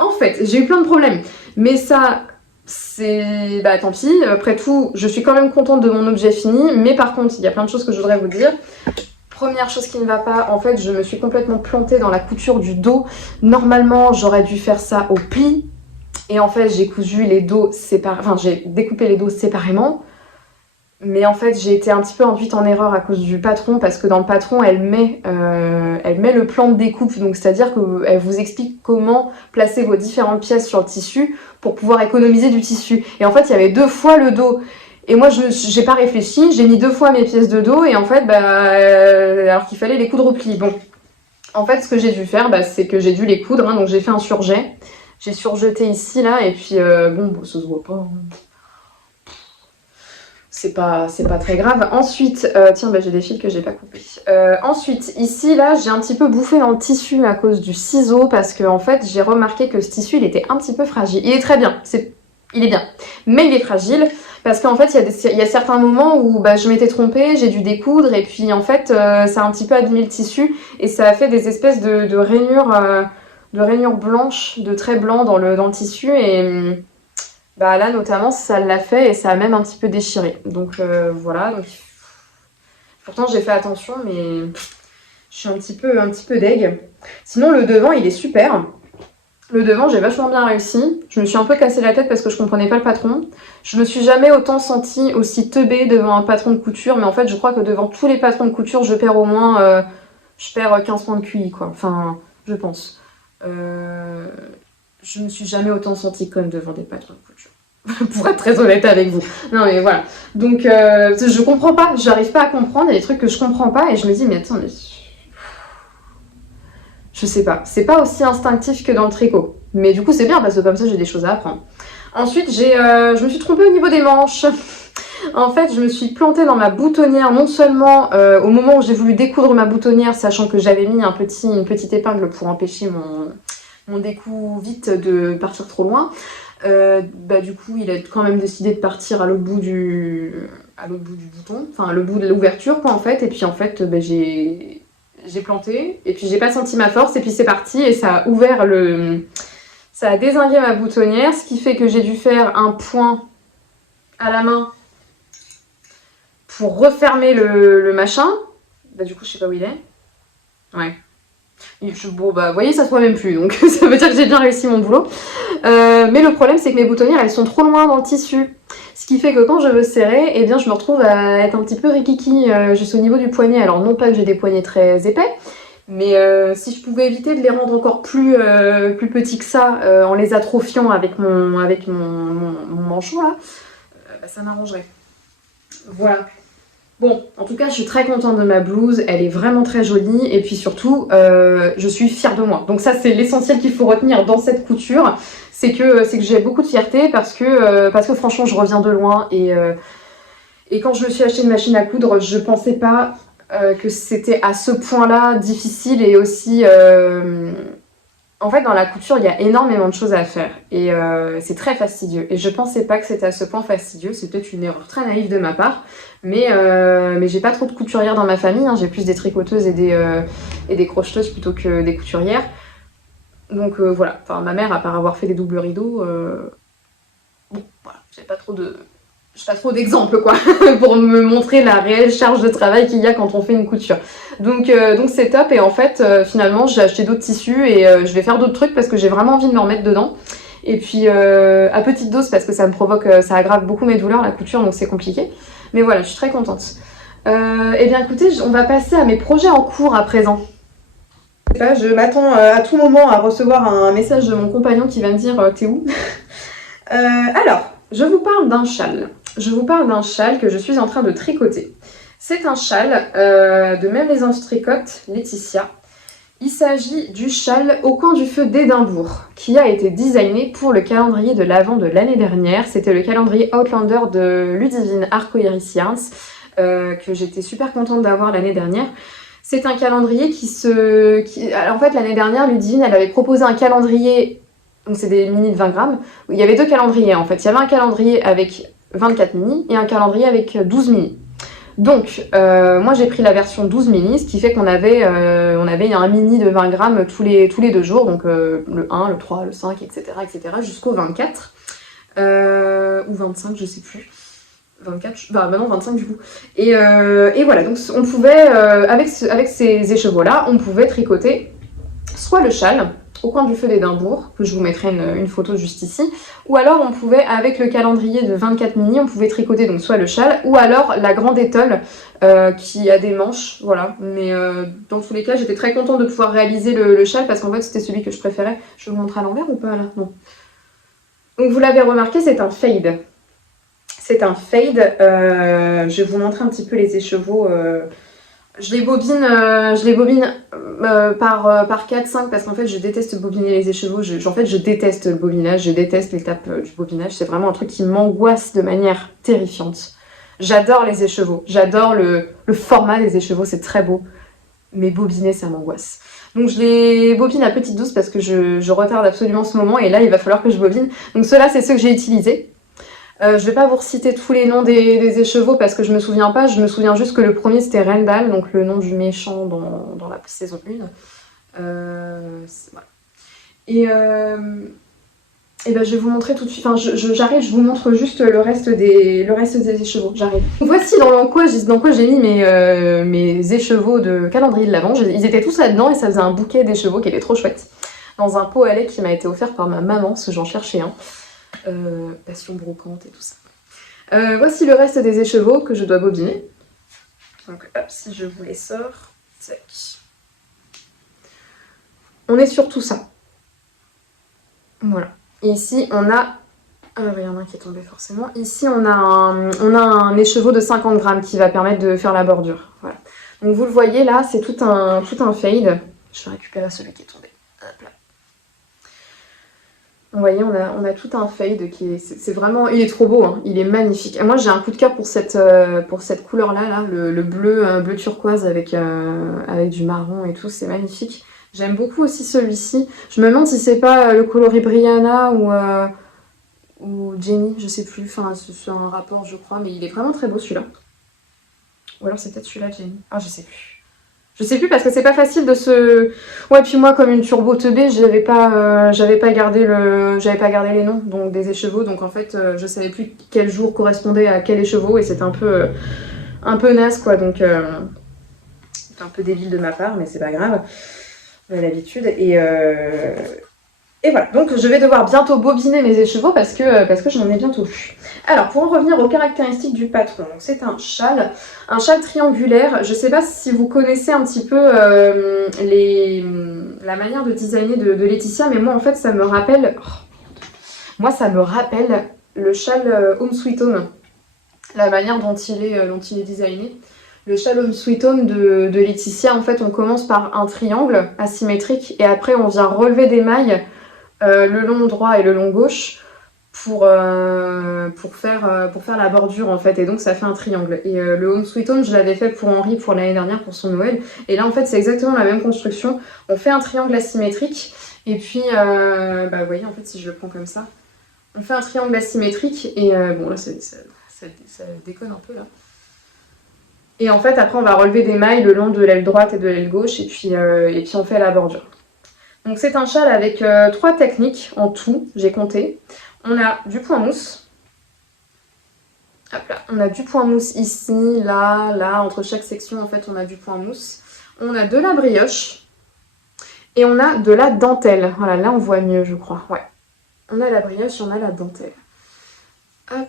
En fait, j'ai eu plein de problèmes, mais ça, c'est... Bah tant pis, après tout, je suis quand même contente de mon objet fini, mais par contre, il y a plein de choses que je voudrais vous dire. Première chose qui ne va pas, en fait, je me suis complètement plantée dans la couture du dos. Normalement, j'aurais dû faire ça au pli, et en fait, j'ai cousu les dos séparément, enfin, j'ai découpé les dos séparément. Mais en fait, j'ai été un petit peu induite en erreur à cause du patron, parce que dans le patron, elle met le plan de découpe. Donc, c'est-à-dire qu'elle vous explique comment placer vos différentes pièces sur le tissu pour pouvoir économiser du tissu. Et en fait, il y avait 2 fois le dos. Et moi, j'ai pas réfléchi, j'ai mis 2 fois mes pièces de dos, et en fait, alors qu'il fallait les coudre au pli. Bon, en fait, ce que j'ai dû faire, c'est que j'ai dû les coudre, hein, donc j'ai fait un surjet. J'ai surjeté ici, là, et puis, ça se voit pas, hein. C'est pas très grave. Ensuite, tiens, j'ai des fils que j'ai pas coupés. Ensuite, ici, là, j'ai un petit peu bouffé dans le tissu à cause du ciseau parce que, en fait, j'ai remarqué que ce tissu, il était un petit peu fragile. Il est très bien, il est bien, mais il est fragile parce qu'en fait, il y a certains moments où je m'étais trompée, j'ai dû découdre et puis, en fait, ça a un petit peu abîmé le tissu et ça a fait des espèces de rainures blanches, de traits blancs dans le tissu et... là notamment ça l'a fait et ça a même un petit peu déchiré. Donc voilà. Donc, pourtant j'ai fait attention mais je suis un petit peu deg. Sinon le devant il est super. Le devant j'ai vachement bien réussi. Je me suis un peu cassé la tête parce que je comprenais pas le patron. Je me suis jamais autant sentie aussi teubée devant un patron de couture. Mais en fait je crois que devant tous les patrons de couture je perds au moins 15 points de QI quoi. Enfin je pense. Je me suis jamais autant sentie comme devant des patrons de couture. Pour être très honnête avec vous. Non mais voilà. Donc je comprends pas, j'arrive pas à comprendre, il y a des trucs que je comprends pas et je me dis mais attends mais... Je sais pas, c'est pas aussi instinctif que dans le tricot. Mais du coup c'est bien parce que comme ça j'ai des choses à apprendre. Ensuite je me suis trompée au niveau des manches. En fait je me suis plantée dans ma boutonnière non seulement au moment où j'ai voulu découdre ma boutonnière sachant que j'avais mis une petite épingle pour empêcher mon décou vite de partir trop loin. Du coup il a quand même décidé de partir à l'autre bout du bouton, enfin le bout de l'ouverture quoi en fait, et puis en fait j'ai planté et puis j'ai pas senti ma force et puis c'est parti et ça a dézingué ma boutonnière, ce qui fait que j'ai dû faire un point à la main pour refermer le machin. Du coup je sais pas où il est. Ouais. Vous voyez, ça se voit même plus, donc ça veut dire que j'ai bien réussi mon boulot. Mais le problème, c'est que mes boutonnières, elles sont trop loin dans le tissu. Ce qui fait que quand je veux serrer, eh bien, je me retrouve à être un petit peu rikiki juste au niveau du poignet. Alors, non pas que j'ai des poignets très épais, mais si je pouvais éviter de les rendre encore plus petits que ça, en les atrophiant avec mon manchon, là, ça m'arrangerait. Voilà. Bon, en tout cas, je suis très contente de ma blouse, elle est vraiment très jolie, et puis surtout, je suis fière de moi. Donc ça, c'est l'essentiel qu'il faut retenir dans cette couture, c'est que j'ai beaucoup de fierté, parce que franchement, je reviens de loin, et quand je me suis acheté une machine à coudre, je pensais pas que c'était à ce point-là difficile, et aussi... En fait, dans la couture, il y a énormément de choses à faire et c'est très fastidieux. Et je pensais pas que c'était à ce point fastidieux. C'est peut-être une erreur très naïve de ma part, mais j'ai pas trop de couturières dans ma famille. Hein. J'ai plus des tricoteuses et des crocheteuses plutôt que des couturières. Donc voilà. Enfin, ma mère, à part avoir fait des doubles rideaux, voilà, j'ai pas trop d'exemples quoi pour me montrer la réelle charge de travail qu'il y a quand on fait une couture. Donc c'est top et en fait finalement j'ai acheté d'autres tissus et je vais faire d'autres trucs parce que j'ai vraiment envie de me remettre dedans. Et puis à petite dose parce que ça me provoque, ça aggrave beaucoup mes douleurs la couture, donc c'est compliqué. Mais voilà, je suis très contente. Eh bien écoutez, on va passer à mes projets en cours à présent. Je m'attends à tout moment à recevoir un message de mon compagnon qui va me dire t'es où. Alors, je vous parle d'un châle. Je vous parle d'un châle que je suis en train de tricoter. C'est un châle de Même les Anges Tricotent, Laetitia. Il s'agit du châle Au coin du feu d'Édimbourg, qui a été designé pour le calendrier de l'Avent de l'année dernière. C'était le calendrier Outlander de Ludivine Arcoiris Yarns, que j'étais super contente d'avoir l'année dernière. C'est un calendrier alors en fait, l'année dernière, Ludivine, elle avait proposé un calendrier, donc c'est des mini de 20 grammes. Il y avait deux calendriers en fait. Il y avait un calendrier avec 24 mini et un calendrier avec 12 mini. Donc, moi j'ai pris la version 12 mini, ce qui fait qu'on avait un mini de 20 grammes tous les 2 jours, donc le 1, le 3, le 5, etc., jusqu'au 24, ou 25, je sais plus. 24, bah maintenant 25 du coup. Et voilà, donc on pouvait, avec ces écheveaux-là, on pouvait tricoter soit le châle, Au coin du feu d'Édimbourg, que je vous mettrai une photo juste ici, ou alors on pouvait, avec le calendrier de 24 mini, on pouvait tricoter donc soit le châle, ou alors la grande étole qui a des manches, voilà. Mais dans tous les cas, j'étais très contente de pouvoir réaliser le châle, parce qu'en fait c'était celui que je préférais. Je vous montre à l'envers ou pas là? Non. Donc vous l'avez remarqué, c'est un fade. C'est un fade, je vais vous montrer un petit peu les écheveaux. Je les bobine par 4-5 parce qu'en fait je déteste bobiner les écheveaux. En fait je déteste le bobinage, je déteste l'étape du bobinage. C'est vraiment un truc qui m'angoisse de manière terrifiante. J'adore les écheveaux, j'adore le format des écheveaux, c'est très beau. Mais bobiner ça m'angoisse. Donc je les bobine à petite dose parce que je retarde absolument ce moment et là il va falloir que je bobine. Donc ceux-là c'est ceux que j'ai utilisés. Je vais pas vous reciter tous les noms des écheveaux parce que je me souviens pas, je me souviens juste que le premier c'était Rendal, donc le nom du méchant dans la saison 1. Voilà. Et ben je vais vous montrer tout de suite, enfin j'arrive, je vous montre juste le reste des écheveaux, j'arrive. Voici dans quoi j'ai mis mes écheveaux de calendrier de l'Avent, ils étaient tous là-dedans et ça faisait un bouquet d'écheveaux qui était trop chouette. Dans un pot à lait qui m'a été offert par ma maman, parce que j'en cherchais un. Passion brocante et tout ça. Voici le reste des écheveaux que je dois bobiner. Donc hop, si je vous les sors, tac. On est sur tout ça. Voilà. Et ici on a, il y en a un qui est tombé forcément. Ici on a un écheveau de 50 grammes qui va permettre de faire la bordure. Voilà. Donc vous le voyez là, c'est tout un fade. Je vais récupérer celui qui est tombé. Hop là. Vous voyez, on a tout un fade qui est, c'est vraiment, il est trop beau, hein, il est magnifique. Et moi j'ai un coup de cœur pour cette couleur-là, le bleu turquoise avec du marron et tout, c'est magnifique. J'aime beaucoup aussi celui-ci. Je me demande si c'est pas le coloris Brianna ou Jenny, je sais plus, enfin c'est un rapport je crois, mais il est vraiment très beau celui-là. Ou alors c'est peut-être celui-là Jenny, ah je sais plus. Je sais plus parce que c'est pas facile de se... Ouais, puis moi, comme une turbo teubée, j'avais pas gardé les noms donc des écheveaux. Donc en fait, je savais plus quel jour correspondait à quel écheveau et c'était un peu naze, quoi. Donc, c'est un peu débile de ma part, mais c'est pas grave. On a l'habitude. Et voilà, donc je vais devoir bientôt bobiner mes écheveaux parce que j'en ai bientôt plus. Alors, pour en revenir aux caractéristiques du patron, c'est un châle triangulaire. Je sais pas si vous connaissez un petit peu la manière de designer de Laetitia, mais moi en fait ça me rappelle le châle Home Sweet Home, la manière dont il est designé. Le châle Home Sweet Home de Laetitia, en fait on commence par un triangle asymétrique et après on vient relever des mailles le long droit et le long gauche pour faire la bordure en fait, et donc ça fait un triangle. Et le Home Sweet Home, je l'avais fait pour Henri pour l'année dernière pour son Noël, et là en fait c'est exactement la même construction. On fait un triangle asymétrique et puis vous voyez en fait si je le prends comme ça, on fait un triangle asymétrique et bon là ça déconne un peu là. Et en fait après on va relever des mailles le long de l'aile droite et de l'aile gauche et puis on fait la bordure. Donc c'est un châle avec 3 techniques en tout, j'ai compté. On a du point mousse. Hop là. On a du point mousse ici, là, entre chaque section en fait on a du point mousse. On a de la brioche et on a de la dentelle. Voilà, là on voit mieux je crois, ouais. On a la brioche, on a la dentelle. Hop,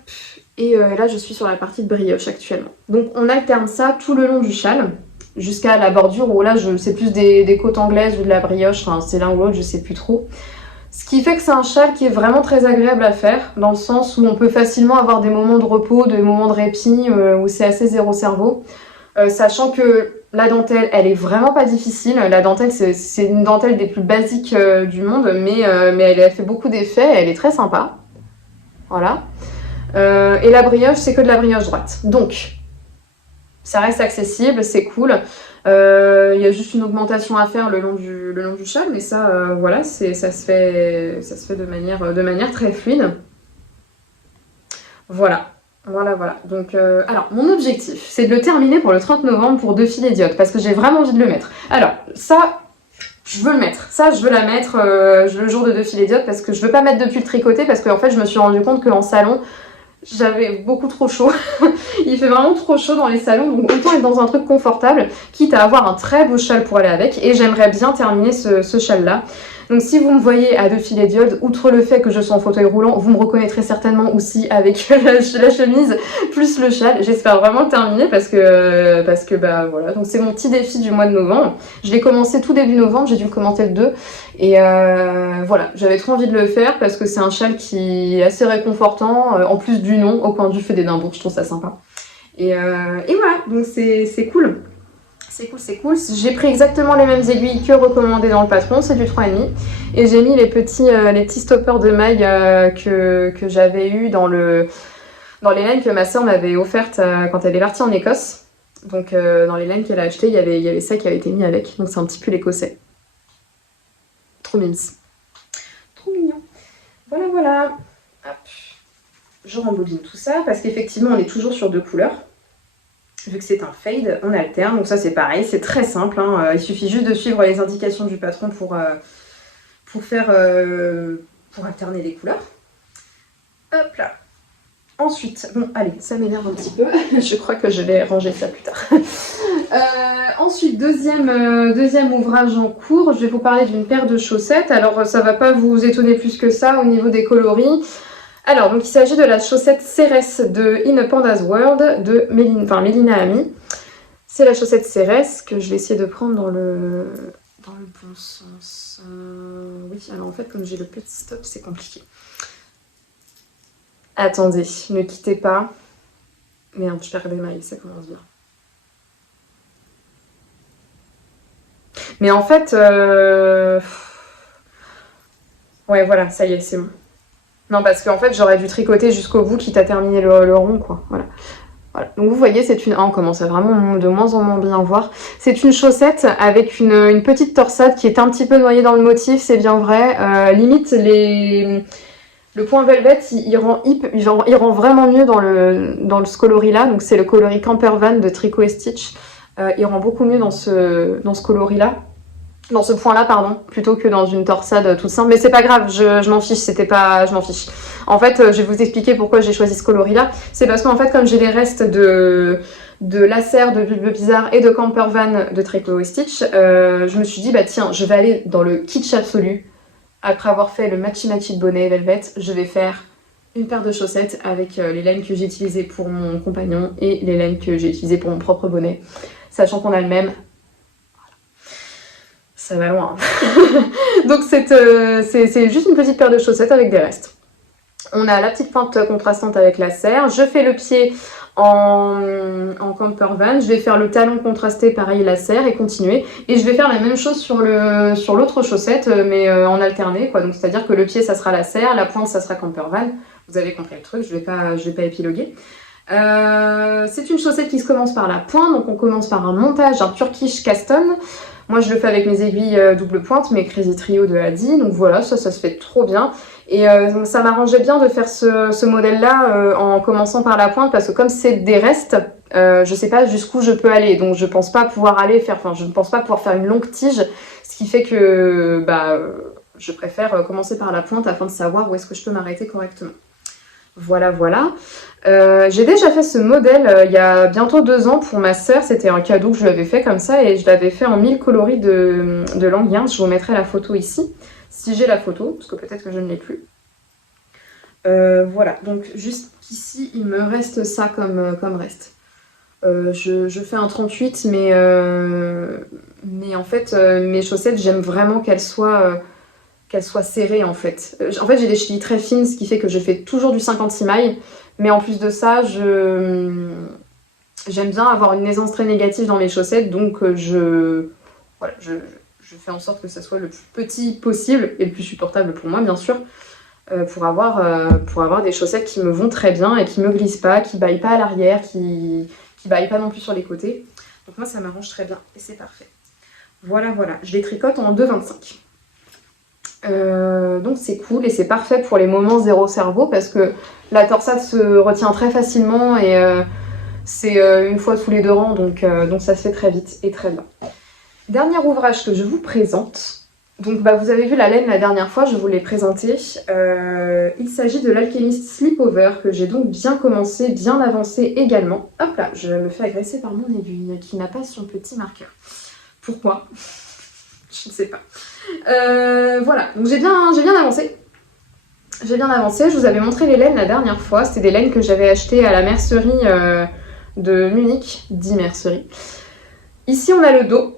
et là je suis sur la partie de brioche actuellement. Donc on alterne ça tout le long du châle, jusqu'à la bordure où là c'est plus des côtes anglaises ou de la brioche, enfin c'est l'un ou l'autre, je sais plus trop. Ce qui fait que c'est un châle qui est vraiment très agréable à faire, dans le sens où on peut facilement avoir des moments de repos, des moments de répit, où c'est assez zéro cerveau. Sachant que la dentelle, elle est vraiment pas difficile. La dentelle, c'est une dentelle des plus basiques du monde, mais elle a fait beaucoup d'effets, elle est très sympa. Voilà. Et la brioche, c'est que de la brioche droite. Donc, ça reste accessible, c'est cool. Il y a juste une augmentation à faire le long du châle, mais ça, voilà, ça se fait de manière très fluide. Voilà. Donc, alors, mon objectif, c'est de le terminer pour le 30 novembre pour 2 filets d'iode, parce que j'ai vraiment envie de le mettre. Alors, ça, je veux le mettre. Ça, je veux la mettre le jour de 2 filets d'iode, parce que je veux pas mettre depuis le tricoté, parce qu'en fait, je me suis rendu compte qu'en salon, j'avais beaucoup trop chaud. Il fait vraiment trop chaud dans les salons, donc autant être dans un truc confortable, quitte à avoir un très beau châle pour aller avec, et j'aimerais bien terminer ce châle-là. Donc si vous me voyez à 2 filets d'iode, outre le fait que je suis en fauteuil roulant, vous me reconnaîtrez certainement aussi avec la chemise plus le châle. J'espère vraiment le terminer parce que bah voilà. Donc c'est mon petit défi du mois de novembre. Je l'ai commencé tout début novembre, j'ai dû le commencer le 2. Et voilà, j'avais trop envie de le faire parce que c'est un châle qui est assez réconfortant, en plus du nom, au coin du feu d'Édimbourg, je trouve ça sympa. Et voilà, donc c'est cool. C'est cool. J'ai pris exactement les mêmes aiguilles que recommandées dans le patron, c'est du 3,5. Et j'ai mis les petits stoppers de mailles que j'avais eu dans les laines que ma soeur m'avait offertes quand elle est partie en Écosse. Donc dans les laines qu'elle a achetées, il y avait ça qui avait été mis avec. Donc c'est un petit pull écossais. Trop mignon. Trop mignon. Voilà. Hop. Je rembobine tout ça parce qu'effectivement on est toujours sur 2 couleurs. Vu que c'est un fade, on alterne, donc ça c'est pareil, c'est très simple, hein. Il suffit juste de suivre les indications du patron pour alterner les couleurs. Hop là. Ensuite, bon allez, ça m'énerve un petit peu, je crois que je vais ranger ça plus tard. Ensuite, deuxième ouvrage en cours, je vais vous parler d'une paire de chaussettes. Alors ça va pas vous étonner plus que ça au niveau des coloris. Alors, donc il s'agit de la chaussette Ceres de In a Panda's World de Mélina Ami. C'est la chaussette Ceres que je vais essayer de prendre dans le bon sens. Oui, alors en fait, comme j'ai le petit stop, c'est compliqué. Attendez, ne quittez pas. Merde, je perds des mailles, ça commence bien. Mais en fait, ouais, voilà, ça y est, c'est bon. Non, parce qu'en fait, j'aurais dû tricoter jusqu'au bout, quitte à terminer le rond, quoi. Voilà. Donc vous voyez, c'est une... Ah, on commence à vraiment de moins en moins bien voir. C'est une chaussette avec une petite torsade qui est un petit peu noyée dans le motif, c'est bien vrai. Limite, le point velvet, il rend vraiment mieux dans ce coloris-là. Donc c'est le coloris Campervan de Tricot et Stitch. Il rend beaucoup mieux dans ce coloris-là. Dans ce point-là, pardon, plutôt que dans une torsade toute simple. Mais c'est pas grave, je m'en fiche, je m'en fiche. En fait, je vais vous expliquer pourquoi j'ai choisi ce coloris-là. C'est parce qu'en fait, comme j'ai les restes de Lacer, de Bulbe Bizarre et de Campervan de Tricot et Stitch, je me suis dit, bah tiens, je vais aller dans le kitsch absolu. Après avoir fait le matchy de bonnet Velvet, je vais faire une paire de chaussettes avec les laines que j'ai utilisées pour mon compagnon et les laines que j'ai utilisées pour mon propre bonnet. Sachant qu'on a le même. Ça va loin. Donc c'est juste une petite paire de chaussettes avec des restes. On a la petite pointe contrastante avec la serre. Je fais le pied en Campervan. Je vais faire le talon contrasté, pareil, la serre et continuer. Et je vais faire la même chose sur l'autre chaussette, mais en alterné, quoi. Donc c'est-à-dire que le pied, ça sera la serre, la pointe, ça sera Campervan. Vous avez compris le truc, je vais pas épiloguer. C'est une chaussette qui se commence par la pointe, donc on commence par un montage, un Turkish Caston. Moi je le fais avec mes aiguilles double pointe, mes Crazy Trio de Hadi, donc voilà, ça se fait trop bien. Et ça m'arrangeait bien de faire ce modèle-là en commençant par la pointe, parce que comme c'est des restes, je sais pas jusqu'où je peux aller, donc je pense pas pouvoir je ne pense pas pouvoir faire une longue tige, ce qui fait que je préfère commencer par la pointe afin de savoir où est-ce que je peux m'arrêter correctement. Voilà. J'ai déjà fait ce modèle il y a bientôt 2 ans pour ma sœur. C'était un cadeau que je lui avais fait comme ça et je l'avais fait en 1000 coloris de Languien. Je vous mettrai la photo ici, si j'ai la photo, parce que peut-être que je ne l'ai plus. Voilà, donc juste ici, il me reste ça comme reste. Je fais un 38, mais en fait, mes chaussettes, j'aime vraiment qu'elles soient serrées, en fait. En fait, j'ai des chevilles très fines, ce qui fait que je fais toujours du 56 mailles, mais en plus de ça, j'aime bien avoir une aisance très négative dans mes chaussettes, donc voilà, je fais en sorte que ça soit le plus petit possible, et le plus supportable pour moi, bien sûr, pour avoir des chaussettes qui me vont très bien et qui me glissent pas, qui baillent pas à l'arrière, qui baillent pas non plus sur les côtés. Donc moi ça m'arrange très bien et c'est parfait. Voilà, je les tricote en 2,25. Donc c'est cool et c'est parfait pour les moments zéro cerveau parce que la torsade se retient très facilement et c'est une fois tous les 2 rangs, donc ça se fait très vite et très bien. Dernier ouvrage que je vous présente. Donc vous avez vu la laine la dernière fois, je vous l'ai présenté. Il s'agit de l'Alchemist Sleepover que j'ai donc bien commencé, bien avancé également. Hop là, je me fais agresser par mon aiguille qui n'a pas son petit marqueur. Pourquoi? Je ne sais pas. Voilà, donc j'ai bien avancé. J'ai bien avancé, je vous avais montré les laines la dernière fois. C'était des laines que j'avais achetées à la mercerie de Munich, dit mercerie. Ici on a le dos.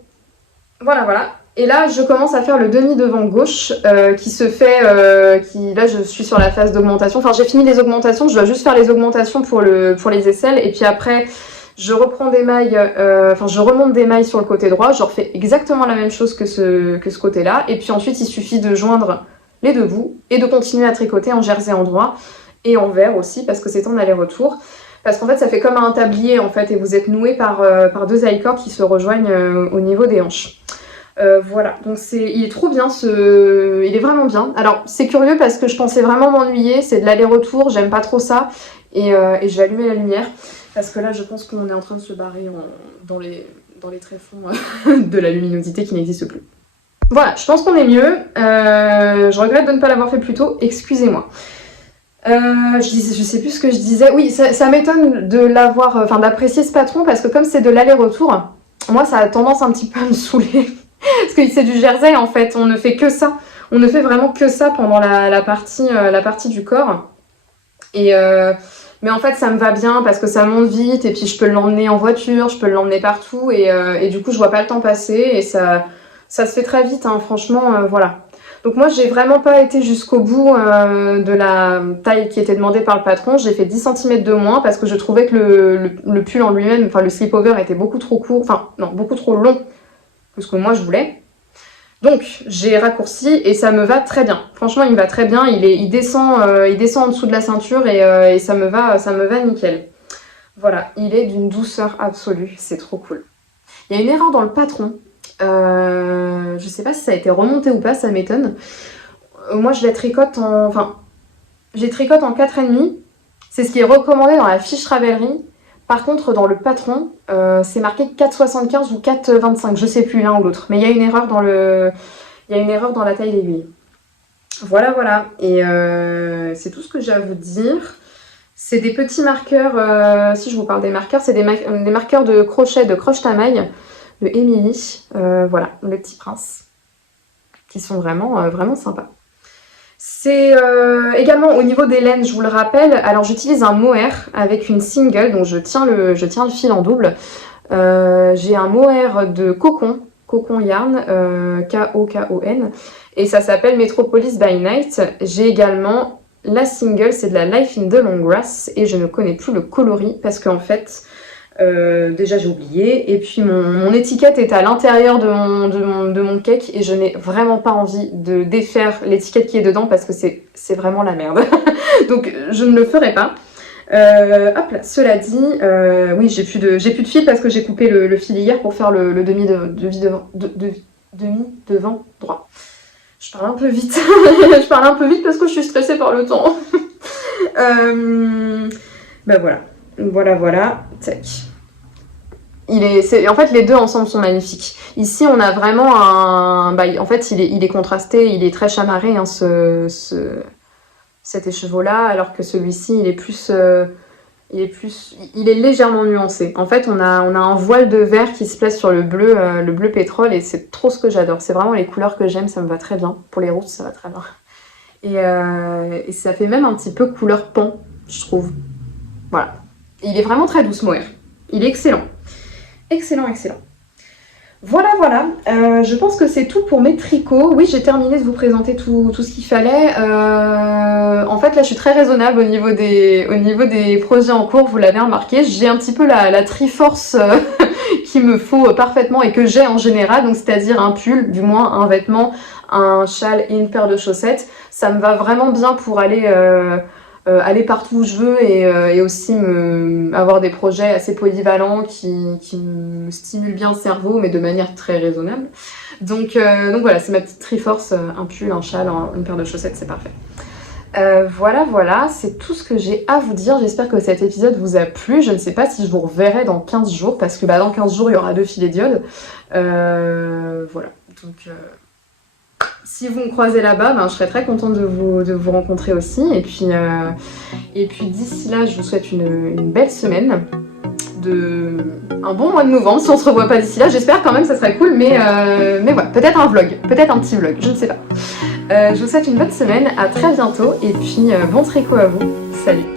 Voilà. Et là, je commence à faire le demi-devant gauche qui se fait... là, je suis sur la phase d'augmentation. Enfin, j'ai fini les augmentations. Je dois juste faire les augmentations pour les aisselles. Et puis après, je reprends des mailles... je remonte des mailles sur le côté droit. Je refais exactement la même chose que ce côté-là. Et puis ensuite, il suffit de joindre les 2 bouts et de continuer à tricoter en jersey endroit et en vert aussi parce que c'est en aller-retour. Parce qu'en fait, ça fait comme un tablier en fait et vous êtes noué par 2 I-cords qui se rejoignent au niveau des hanches. Voilà, donc il est trop bien, il est vraiment bien. Alors c'est curieux parce que je pensais vraiment m'ennuyer, c'est de l'aller-retour, j'aime pas trop ça. Et je vais allumer la lumière parce que là je pense qu'on est en train de se barrer dans les tréfonds de la luminosité qui n'existe plus. Voilà, je pense qu'on est mieux. Je regrette de ne pas l'avoir fait plus tôt, excusez-moi. Je sais plus ce que je disais. Oui, ça m'étonne d'apprécier ce patron parce que comme c'est de l'aller-retour, moi ça a tendance un petit peu à me saouler. Parce que c'est du jersey en fait, on ne fait que ça. On ne fait vraiment que ça pendant la partie du corps. Mais en fait ça me va bien parce que ça monte vite et puis je peux l'emmener en voiture, je peux l'emmener partout et du coup je vois pas le temps passer et ça se fait très vite, hein, franchement, voilà. Donc moi j'ai vraiment pas été jusqu'au bout de la taille qui était demandée par le patron, j'ai fait 10 cm de moins parce que je trouvais que le pull en lui-même, enfin le sleepover était beaucoup trop court, enfin non, beaucoup trop long que ce que moi je voulais. Donc j'ai raccourci et ça me va très bien. Franchement il me va très bien, il descend en dessous de la ceinture et ça me va nickel. Voilà, il est d'une douceur absolue, c'est trop cool. Il y a une erreur dans le patron. Je sais pas si ça a été remonté ou pas, ça m'étonne. Moi je tricote en 4,5. C'est ce qui est recommandé dans la fiche Ravelry. Par contre, dans le patron, c'est marqué 4,75 ou 4,25, je sais plus l'un ou l'autre. Mais il y a une erreur dans la taille d'aiguille. Voilà. Et c'est tout ce que j'ai à vous dire. C'est des petits marqueurs, si je vous parle des marqueurs, c'est des marqueurs de crochet, de croche à maille, de Emily. Voilà, le petit prince. Qui sont vraiment sympas. C'est également au niveau des laines, je vous le rappelle, alors j'utilise un mohair avec une single, donc je tiens le fil en double. J'ai un mohair de Cocon Yarn, K-O-K-O-N, et ça s'appelle Metropolis by Night. J'ai également la single, c'est de la Life in the Long Grass, et je ne connais plus le coloris parce qu'en fait, déjà j'ai oublié, et puis mon étiquette est à l'intérieur de mon cake et je n'ai vraiment pas envie de défaire l'étiquette qui est dedans parce que c'est vraiment la merde. Donc je ne le ferai pas. Hop là, cela dit, oui j'ai plus de fil parce que j'ai coupé le fil hier pour faire le demi-devant droit. Je parle un peu vite. Je parle un peu vite parce que je suis stressée par le temps. Voilà. Tac. En fait, les deux ensemble sont magnifiques. Ici, on a vraiment en fait, il est contrasté, il est très chamarré, hein, cet écheveau-là, alors que celui-ci, il est légèrement nuancé. En fait, on a un voile de vert qui se place sur le bleu pétrole, et c'est trop ce que j'adore. C'est vraiment les couleurs que j'aime, ça me va très bien. Pour les rousses, ça va très bien. Et ça fait même un petit peu couleur pan, je trouve. Voilà. Et il est vraiment très doux ce mohair. Il est excellent. Excellent, excellent. Voilà, voilà. Je pense que c'est tout pour mes tricots. Oui, j'ai terminé de vous présenter tout ce qu'il fallait. En fait, là, je suis très raisonnable au niveau des projets en cours. Vous l'avez remarqué. J'ai un petit peu la Triforce qu'il me faut parfaitement et que j'ai en général. Donc, c'est-à-dire un pull, du moins un vêtement, un châle et une paire de chaussettes. Ça me va vraiment bien pour aller partout où je veux et aussi avoir des projets assez polyvalents qui me stimulent bien le cerveau, mais de manière très raisonnable. Donc voilà, c'est ma petite Triforce, un pull, un châle, une paire de chaussettes, c'est parfait. Voilà, c'est tout ce que j'ai à vous dire. J'espère que cet épisode vous a plu. Je ne sais pas si je vous reverrai dans 15 jours, parce que dans 15 jours, il y aura 2 filets d'iode. Voilà, donc... Si vous me croisez là-bas, je serais très contente de vous rencontrer aussi. Et puis d'ici là, je vous souhaite une belle semaine, un bon mois de novembre. Si on se revoit pas d'ici là, j'espère quand même, ça serait cool. Mais voilà, peut-être un vlog, peut-être un petit vlog, je ne sais pas. Je vous souhaite une bonne semaine, à très bientôt. Et puis bon tricot à vous. Salut!